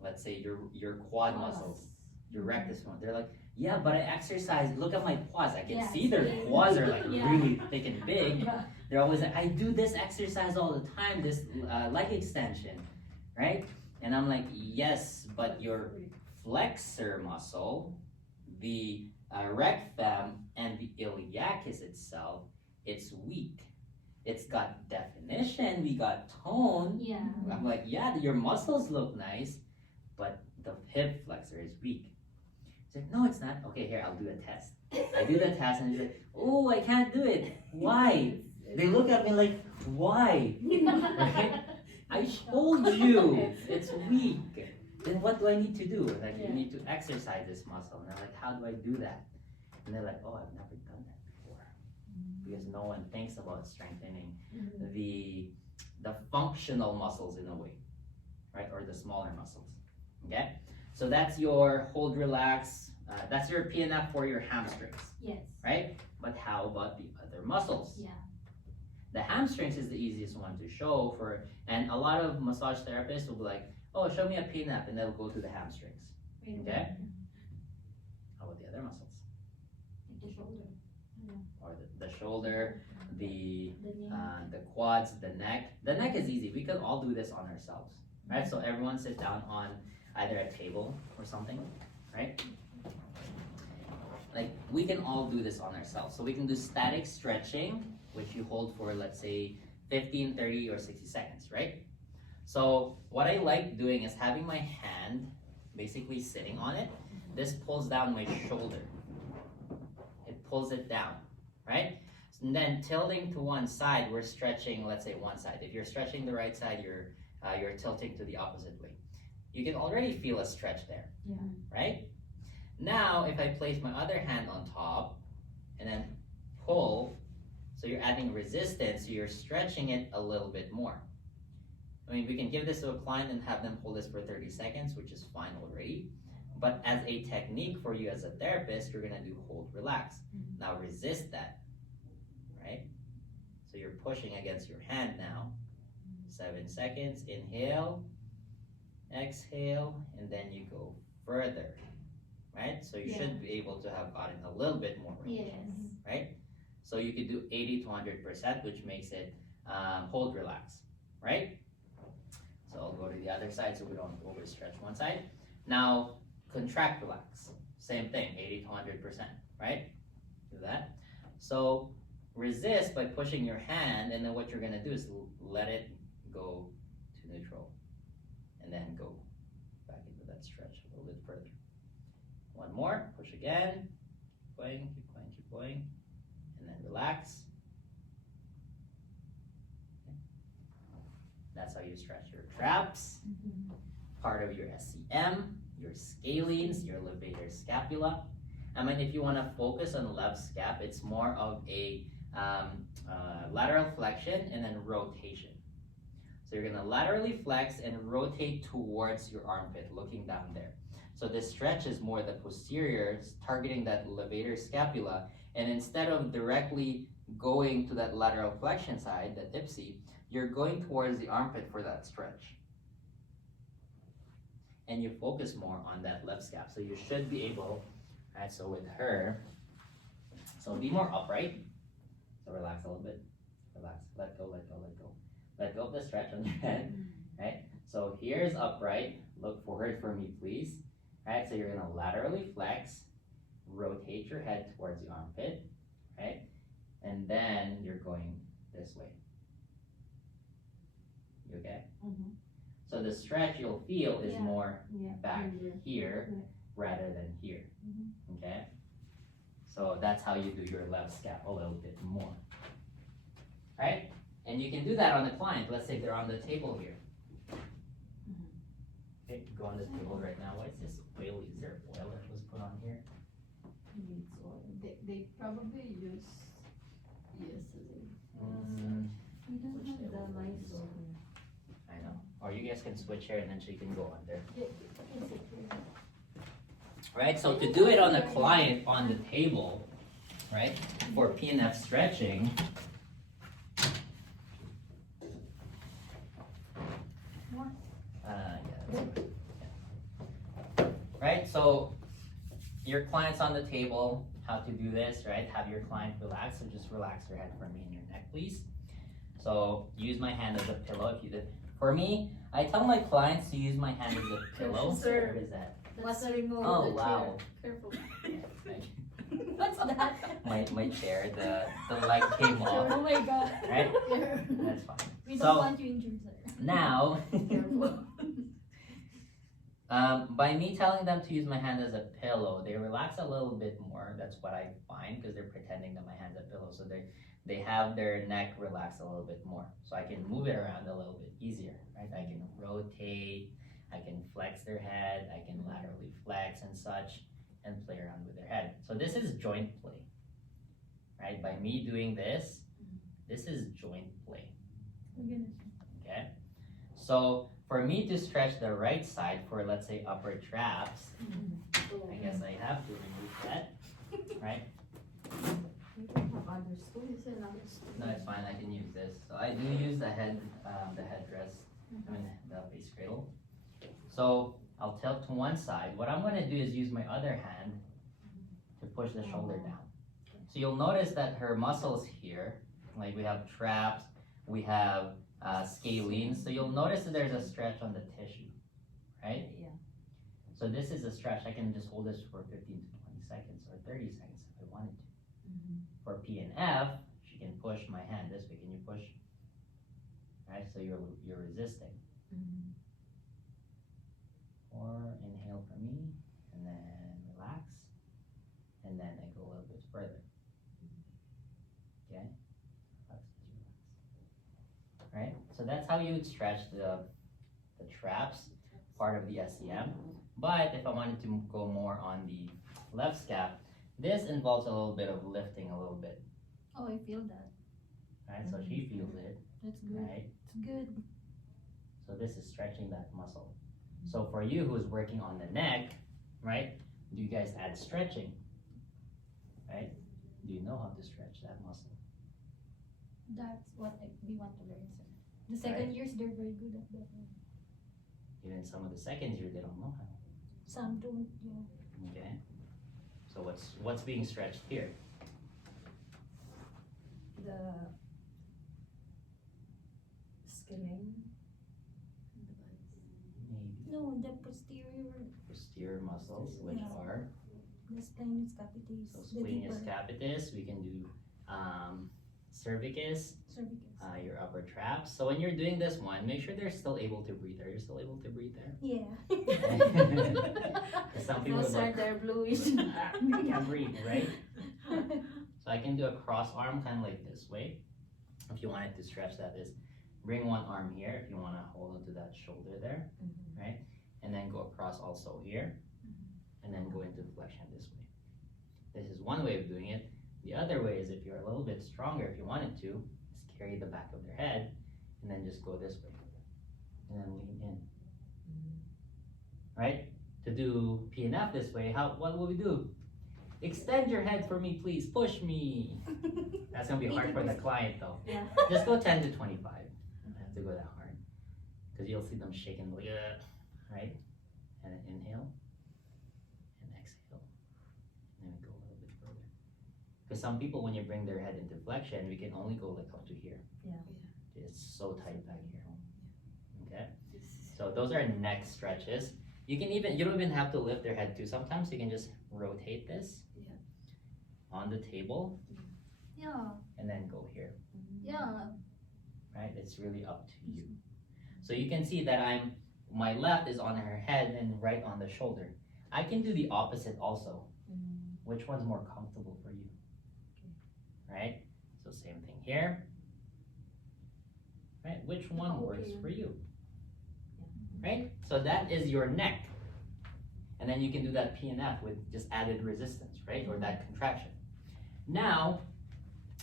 let's say your quad muscles, your rectus one. They're like, yeah, but I exercise. Look at my quads. I can see their quads are like really thick and big. They're always like, I do this exercise all the time, this leg extension, right? And I'm like, yes, but your flexor muscle, the rectum, and the iliacus itself, it's weak. It's got definition, we got tone. Yeah. I'm like, yeah, your muscles look nice, but the hip flexor is weak. He's like, no, it's not. Okay, here, I'll do a test. I do the test, and he's like, oh, I can't do it. Why? They look at me like, why? Right? I told you it's weak. Then what do I need to do? Like, you need to exercise this muscle. And I'm like, how do I do that? And they're like, oh, I've never done that before. Because no one thinks about strengthening the functional muscles in a way, right? Or the smaller muscles, okay? So that's your hold, relax. That's your PNF for your hamstrings, Yes. right? But how about the other muscles? Yeah. The hamstrings is the easiest one to show for, and a lot of massage therapists will be like, oh, show me a PNF, and they'll go to the hamstrings, okay? How about the other muscles? Like the shoulder. Or the shoulder, the The the quads, the neck. The neck is easy. We could all do this on ourselves, right? So everyone sit down on either a table or something, right? Like we can all do this on ourselves. So we can do static stretching, which you hold for, let's say, 15, 30, or 60 seconds, right? So what I like doing is having my hand basically sitting on it. This pulls down my shoulder. It pulls it down, right? And then tilting to one side, we're stretching, let's say, one side. If you're stretching the right side, you're tilting to the opposite way. You can already feel a stretch there, right? Now, if I place my other hand on top and then pull, so you're adding resistance, so you're stretching it a little bit more. I mean, we can give this to a client and have them hold this for 30 seconds, which is fine already. But as a technique for you as a therapist, you're gonna do hold, relax. Now resist that, right? So you're pushing against your hand now. 7 seconds, inhale, exhale, and then you go further, right? So you should be able to have gotten a little bit more range, right? So you could do 80 to 100%, which makes it hold, relax, right? So I'll go to the other side so we don't overstretch one side. Now, contract, relax. Same thing, 80 to 100%, right? Do that. So resist by pushing your hand, and then what you're gonna do is let it go to neutral, and then go back into that stretch a little bit further. One more, push again, keep going, keep going, keep going, and then relax. Okay. That's how you stretch your traps, part of your SCM, your scalenes, your levator scapula. I mean, if you want to focus on left scap, it's more of a lateral flexion and then rotation. So you're gonna laterally flex and rotate towards your armpit, looking down there. So this stretch is more the posterior, targeting that levator scapula, and instead of directly going to that lateral flexion side, that IPSI, you're going towards the armpit for that stretch. And you focus more on that left scap. So you should be able, right, so with her, so be more upright. So relax a little bit, relax, let go, let go, let go. Let go of the stretch on your head, right? So here's upright, look forward for me, please. Right, so you're gonna laterally flex, rotate your head towards the armpit, right? And then you're going this way. You okay? So the stretch you'll feel is more back here rather than here, okay? So that's how you do your left scap a little bit more, right? And you can do that on the client. Let's say they're on the table here. Okay, go on the table right now. Why is this oily? Is there oil that was put on here? They probably Mysore. I know. Or you guys can switch here and then she can go on there. Right, so to do it on the client on the table, right, for PNF stretching, right, so your client's on the table, how to do this, right, have your client relax, so just relax your head for me and your neck, please. So use my hand as a pillow if you did. For me, I tell my clients to use my hand as a pillow. Sir. What is that? Let's remove Oh, the wow. chair. Careful. What's that? My chair, the light came off, Oh my god. right? That's fine. We So- don't want you injured, sir. Now, Careful. by me telling them to use my hand as a pillow, they relax a little bit more. That's what I find because they're pretending that my hand's a pillow. So they have their neck relax a little bit more. So I can move it around a little bit easier, right? I can rotate, I can flex their head, I can laterally flex and such, and play around with their head. So this is joint play, right? By me doing this, this is joint play. Okay, so for me to stretch the right side for, let's say, upper traps, I guess I have to remove that, right? You can have other stool. Is there another stool? No, it's fine, I can use this. So I do use the headdress, I mean the face cradle. So I'll tilt to one side. What I'm gonna do is use my other hand to push the shoulder down. So you'll notice that her muscles here, like we have traps, we have scalene. So you'll notice that there's a stretch on the tissue, right? Yeah. So this is a stretch. I can just hold this for 15 to 20 seconds or 30 seconds if I wanted to. For P and F, she can push my hand this way. Can you push? Right, so you're resisting. Or inhale for me, and then relax, and then I go a little bit further. Okay, relax, relax. Right, so that's how you would stretch the traps, part of the SEM. But if I wanted to go more on the left scap, this involves a little bit of lifting a little bit, Oh, I feel that. right? So she feels it, That's good. right? It's good. So this is stretching that muscle. So for you who's working on the neck, right? Do you guys add stretching? Right? Do you know how to stretch that muscle? That's what we want to learn, sir. The second years, they're very good at that. Even some of the second year they don't know how. Some don't, yeah. Okay. So what's being stretched here? The scalene. Maybe No, the posterior muscles, which Yeah. are the splenius capitis, so the splenius deeper capitis. We can do cervicus, cervicus. your upper traps. So when you're doing this one, make sure they're still able to breathe. Are you still able to breathe there? Yeah. Some people No, are sir, like, they're bluish. I can't breathe, right? So I can do a cross arm kind of like this way. If you wanted to stretch that, is bring one arm here if you want to hold onto that shoulder there, right? And then go across also here, and then go into flexion this way. This is one way of doing it. The other way is if you're a little bit stronger, if you wanted to, is carry the back of their head, and then just go this way, and then lean in. Right? To do PNF this way, what will we do? Extend your head for me, please. Push me. That's gonna be hard for the client though. Yeah. Just go 10 to 25. You don't have to go that hard, because you'll see them shaking like, right? And then inhale and exhale, and then go a little bit further. Because some people, when you bring their head into flexion, we can only go like up to here. Yeah. It's so tight back here. Okay. So those are neck stretches. You don't even have to lift their head too. Sometimes you can just rotate this on the table Yeah, and then go here, yeah. right? It's really up to you. So you can see that my left is on her head and right on the shoulder. I can do the opposite also. Which one's more comfortable for you? Right? So same thing here. Right? Which one works for you? Right? So that is your neck. And then you can do that PNF with just added resistance, right? Or that contraction. Now,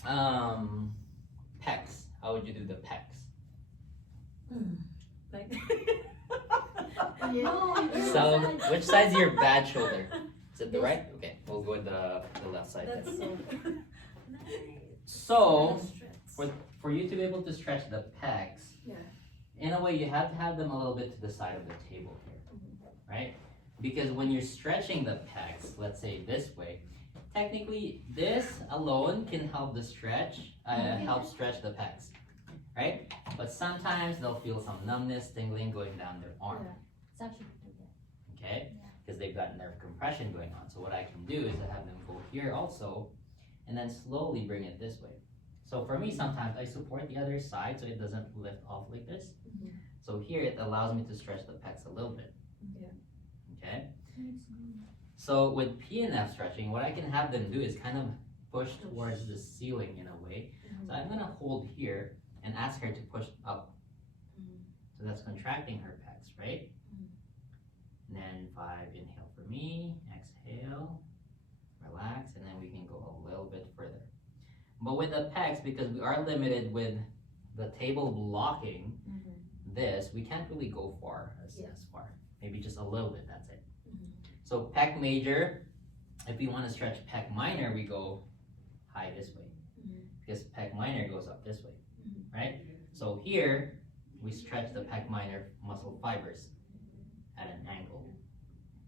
pecs. How would you do the pecs? Like. No, it's So, not. which side's your bad shoulder? Is it the right? Okay, we'll go with the left side then. That's so So, for you to be able to stretch the pecs, Yeah. in a way you have to have them a little bit to the side of the table here, right? Because when you're stretching the pecs, let's say this way, technically this alone can help the stretch, help stretch the pecs, right? But sometimes they'll feel some numbness, tingling going down their arm, It's actually pretty good. okay? Because they've got nerve compression going on. So what I can do is I have them go here also, and then slowly bring it this way. So for me, sometimes I support the other side so it doesn't lift off like this. So here it allows me to stretch the pecs a little bit. Okay? So with PNF stretching, what I can have them do is kind of push towards the ceiling in a way. So I'm gonna hold here and ask her to push up. So that's contracting her pecs, right? And then 5, inhale for me, exhale, relax, and then we can go a little bit further. But with the pecs, because we are limited with the table blocking this, we can't really go far as far. Maybe just a little bit, that's it. So pec major, if we want to stretch pec minor, we go high this way. Because pec minor goes up this way, right? So here, we stretch the pec minor muscle fibers at an angle,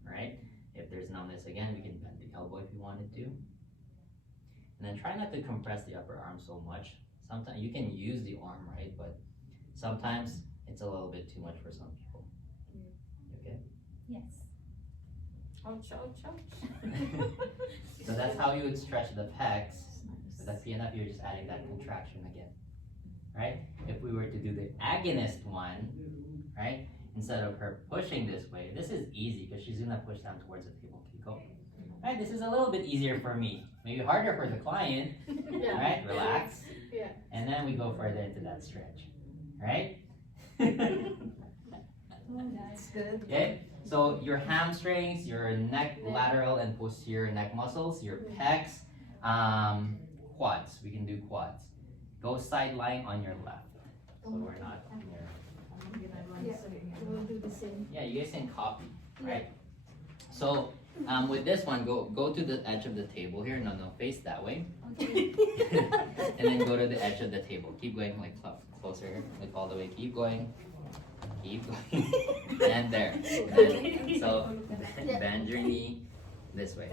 right? If there's numbness again, we can bend the elbow if you wanted to. And then try not to compress the upper arm so much. Sometimes you can use the arm, right? But sometimes it's a little bit too much for some people. Okay? Yes. ouch, ouch, ouch. So that's how you would stretch the pecs. With that PNF, you're just adding that contraction again, right? If we were to do the agonist one, right? Instead of her pushing this way, this is easy because she's gonna push down towards the table. Okay, go. Right, this is a little bit easier for me. Maybe harder for the client. Right, relax. Yeah. And then we go further into that stretch, right? That's good. Okay, so your hamstrings, your neck, lateral and posterior neck muscles, your pecs, quads. We can do quads. Go side lying on your left. So we're not near. Yeah, we'll do the same. Yeah, you guys can copy, right? So with this one, go to the edge of the table here. No, face that way. Okay. And then go to the edge of the table. Keep going like closer, like all the way. Keep going. Keep going. And there. And so bend your knee this way.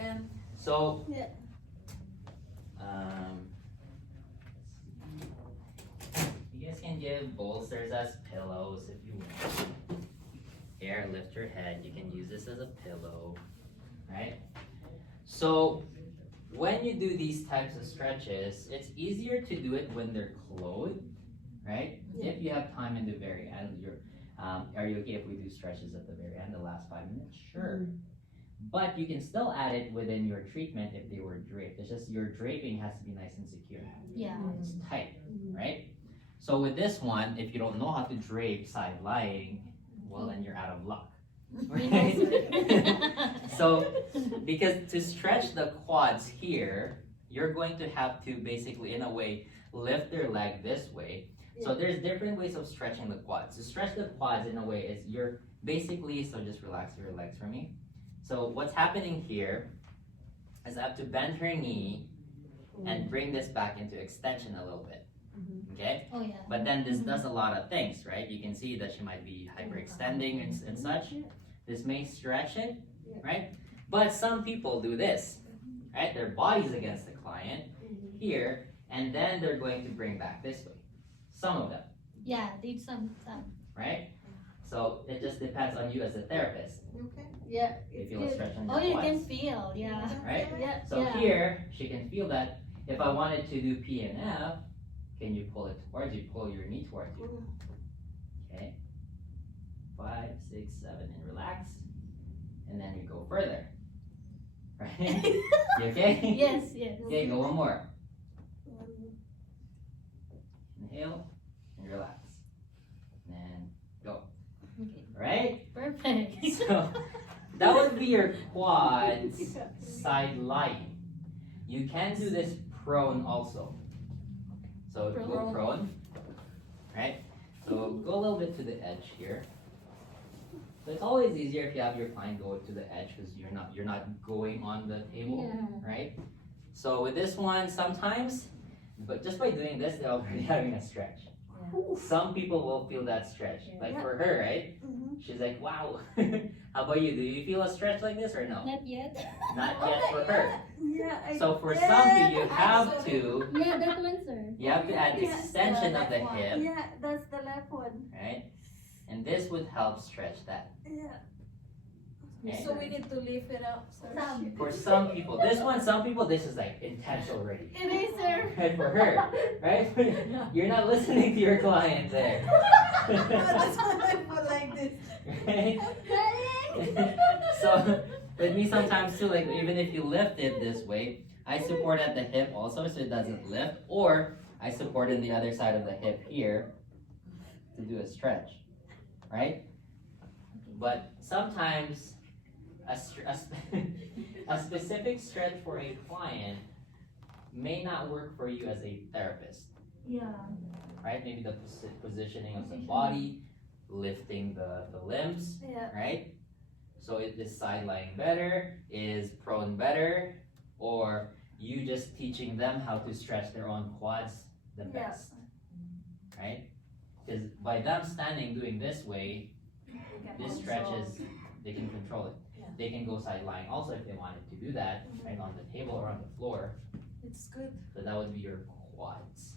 So you guys can give bolsters as pillows if you want. Here, lift your head. You can use this as a pillow, right? So when you do these types of stretches, it's easier to do it when they're clothed, right? If you have time in the very end, are you okay if we do stretches at the very end, the last 5 minutes? Sure. But you can still add it within your treatment if they were draped. It's just your draping has to be nice and secure. Yeah. It's tight, right? So with this one, if you don't know how to drape side lying, well then you're out of luck. Right? So, because to stretch the quads here, you're going to have to basically, in a way, lift your leg this way. So there's different ways of stretching the quads. To stretch the quads in a way is you're basically, so just relax your legs for me. So what's happening here is I have to bend her knee and bring this back into extension a little bit. Okay? Oh yeah. But then this does a lot of things, right? You can see that she might be hyperextending and such. This may stretch it, right? But some people do this, right? Their body's against the client here, and then they're going to bring back this way. Some of them, Yeah, did some. right? So it just depends on you as a therapist. Okay. Yeah. If you will stretch on your Oh, you quads, can feel, yeah. right? Yeah. So Yeah. here, she can feel that. If I wanted to do PNF, can you pull it towards you? Pull your knee towards you. Okay. 5, 6, 7, and relax. And then we go further. Right? You okay? Yes, yes. Okay, go one more. Inhale and relax. And then go. Okay. Right? Perfect. So that would be your quads side lying. You can do this prone also. So go prone. Right? So go a little bit to the edge here. So it's always easier if you have your client go to the edge because you're not going on the table, right? So with this one, sometimes, but just by doing this, they're already having a stretch. Some people will feel that stretch. Like for her, right? She's like, wow. How about you? Do you feel a stretch like this or no? Not yet. Not yet for her. Yeah, So for some people, you have to, Yeah, that one, sir. you have to add the extension of the hip, Yeah, that's the left one. right? And this would help stretch that. Yeah. Okay? So we need to lift it up, sir. For some people, some people, this is like intentional already. It is, sir. Right, for her, right? You're not listening to your client there. That's why I put like this. Right? So, with me sometimes too, like even if you lift it this way, I support at the hip also so it doesn't lift, or I support in the other side of the hip here to do a stretch, right? But sometimes a specific stretch for a client may not work for you as a therapist, Yeah. right? Maybe the positioning of the body, lifting the limbs, Yeah. right? So is side lying better? Is prone better? Or you just teaching them how to stretch their own quads the Yeah. best, right? Because by them standing doing this way, this stretches, they can control it. They can go side lying also if they wanted to do that, right on the table or on the floor. It's good. So that would be your quads.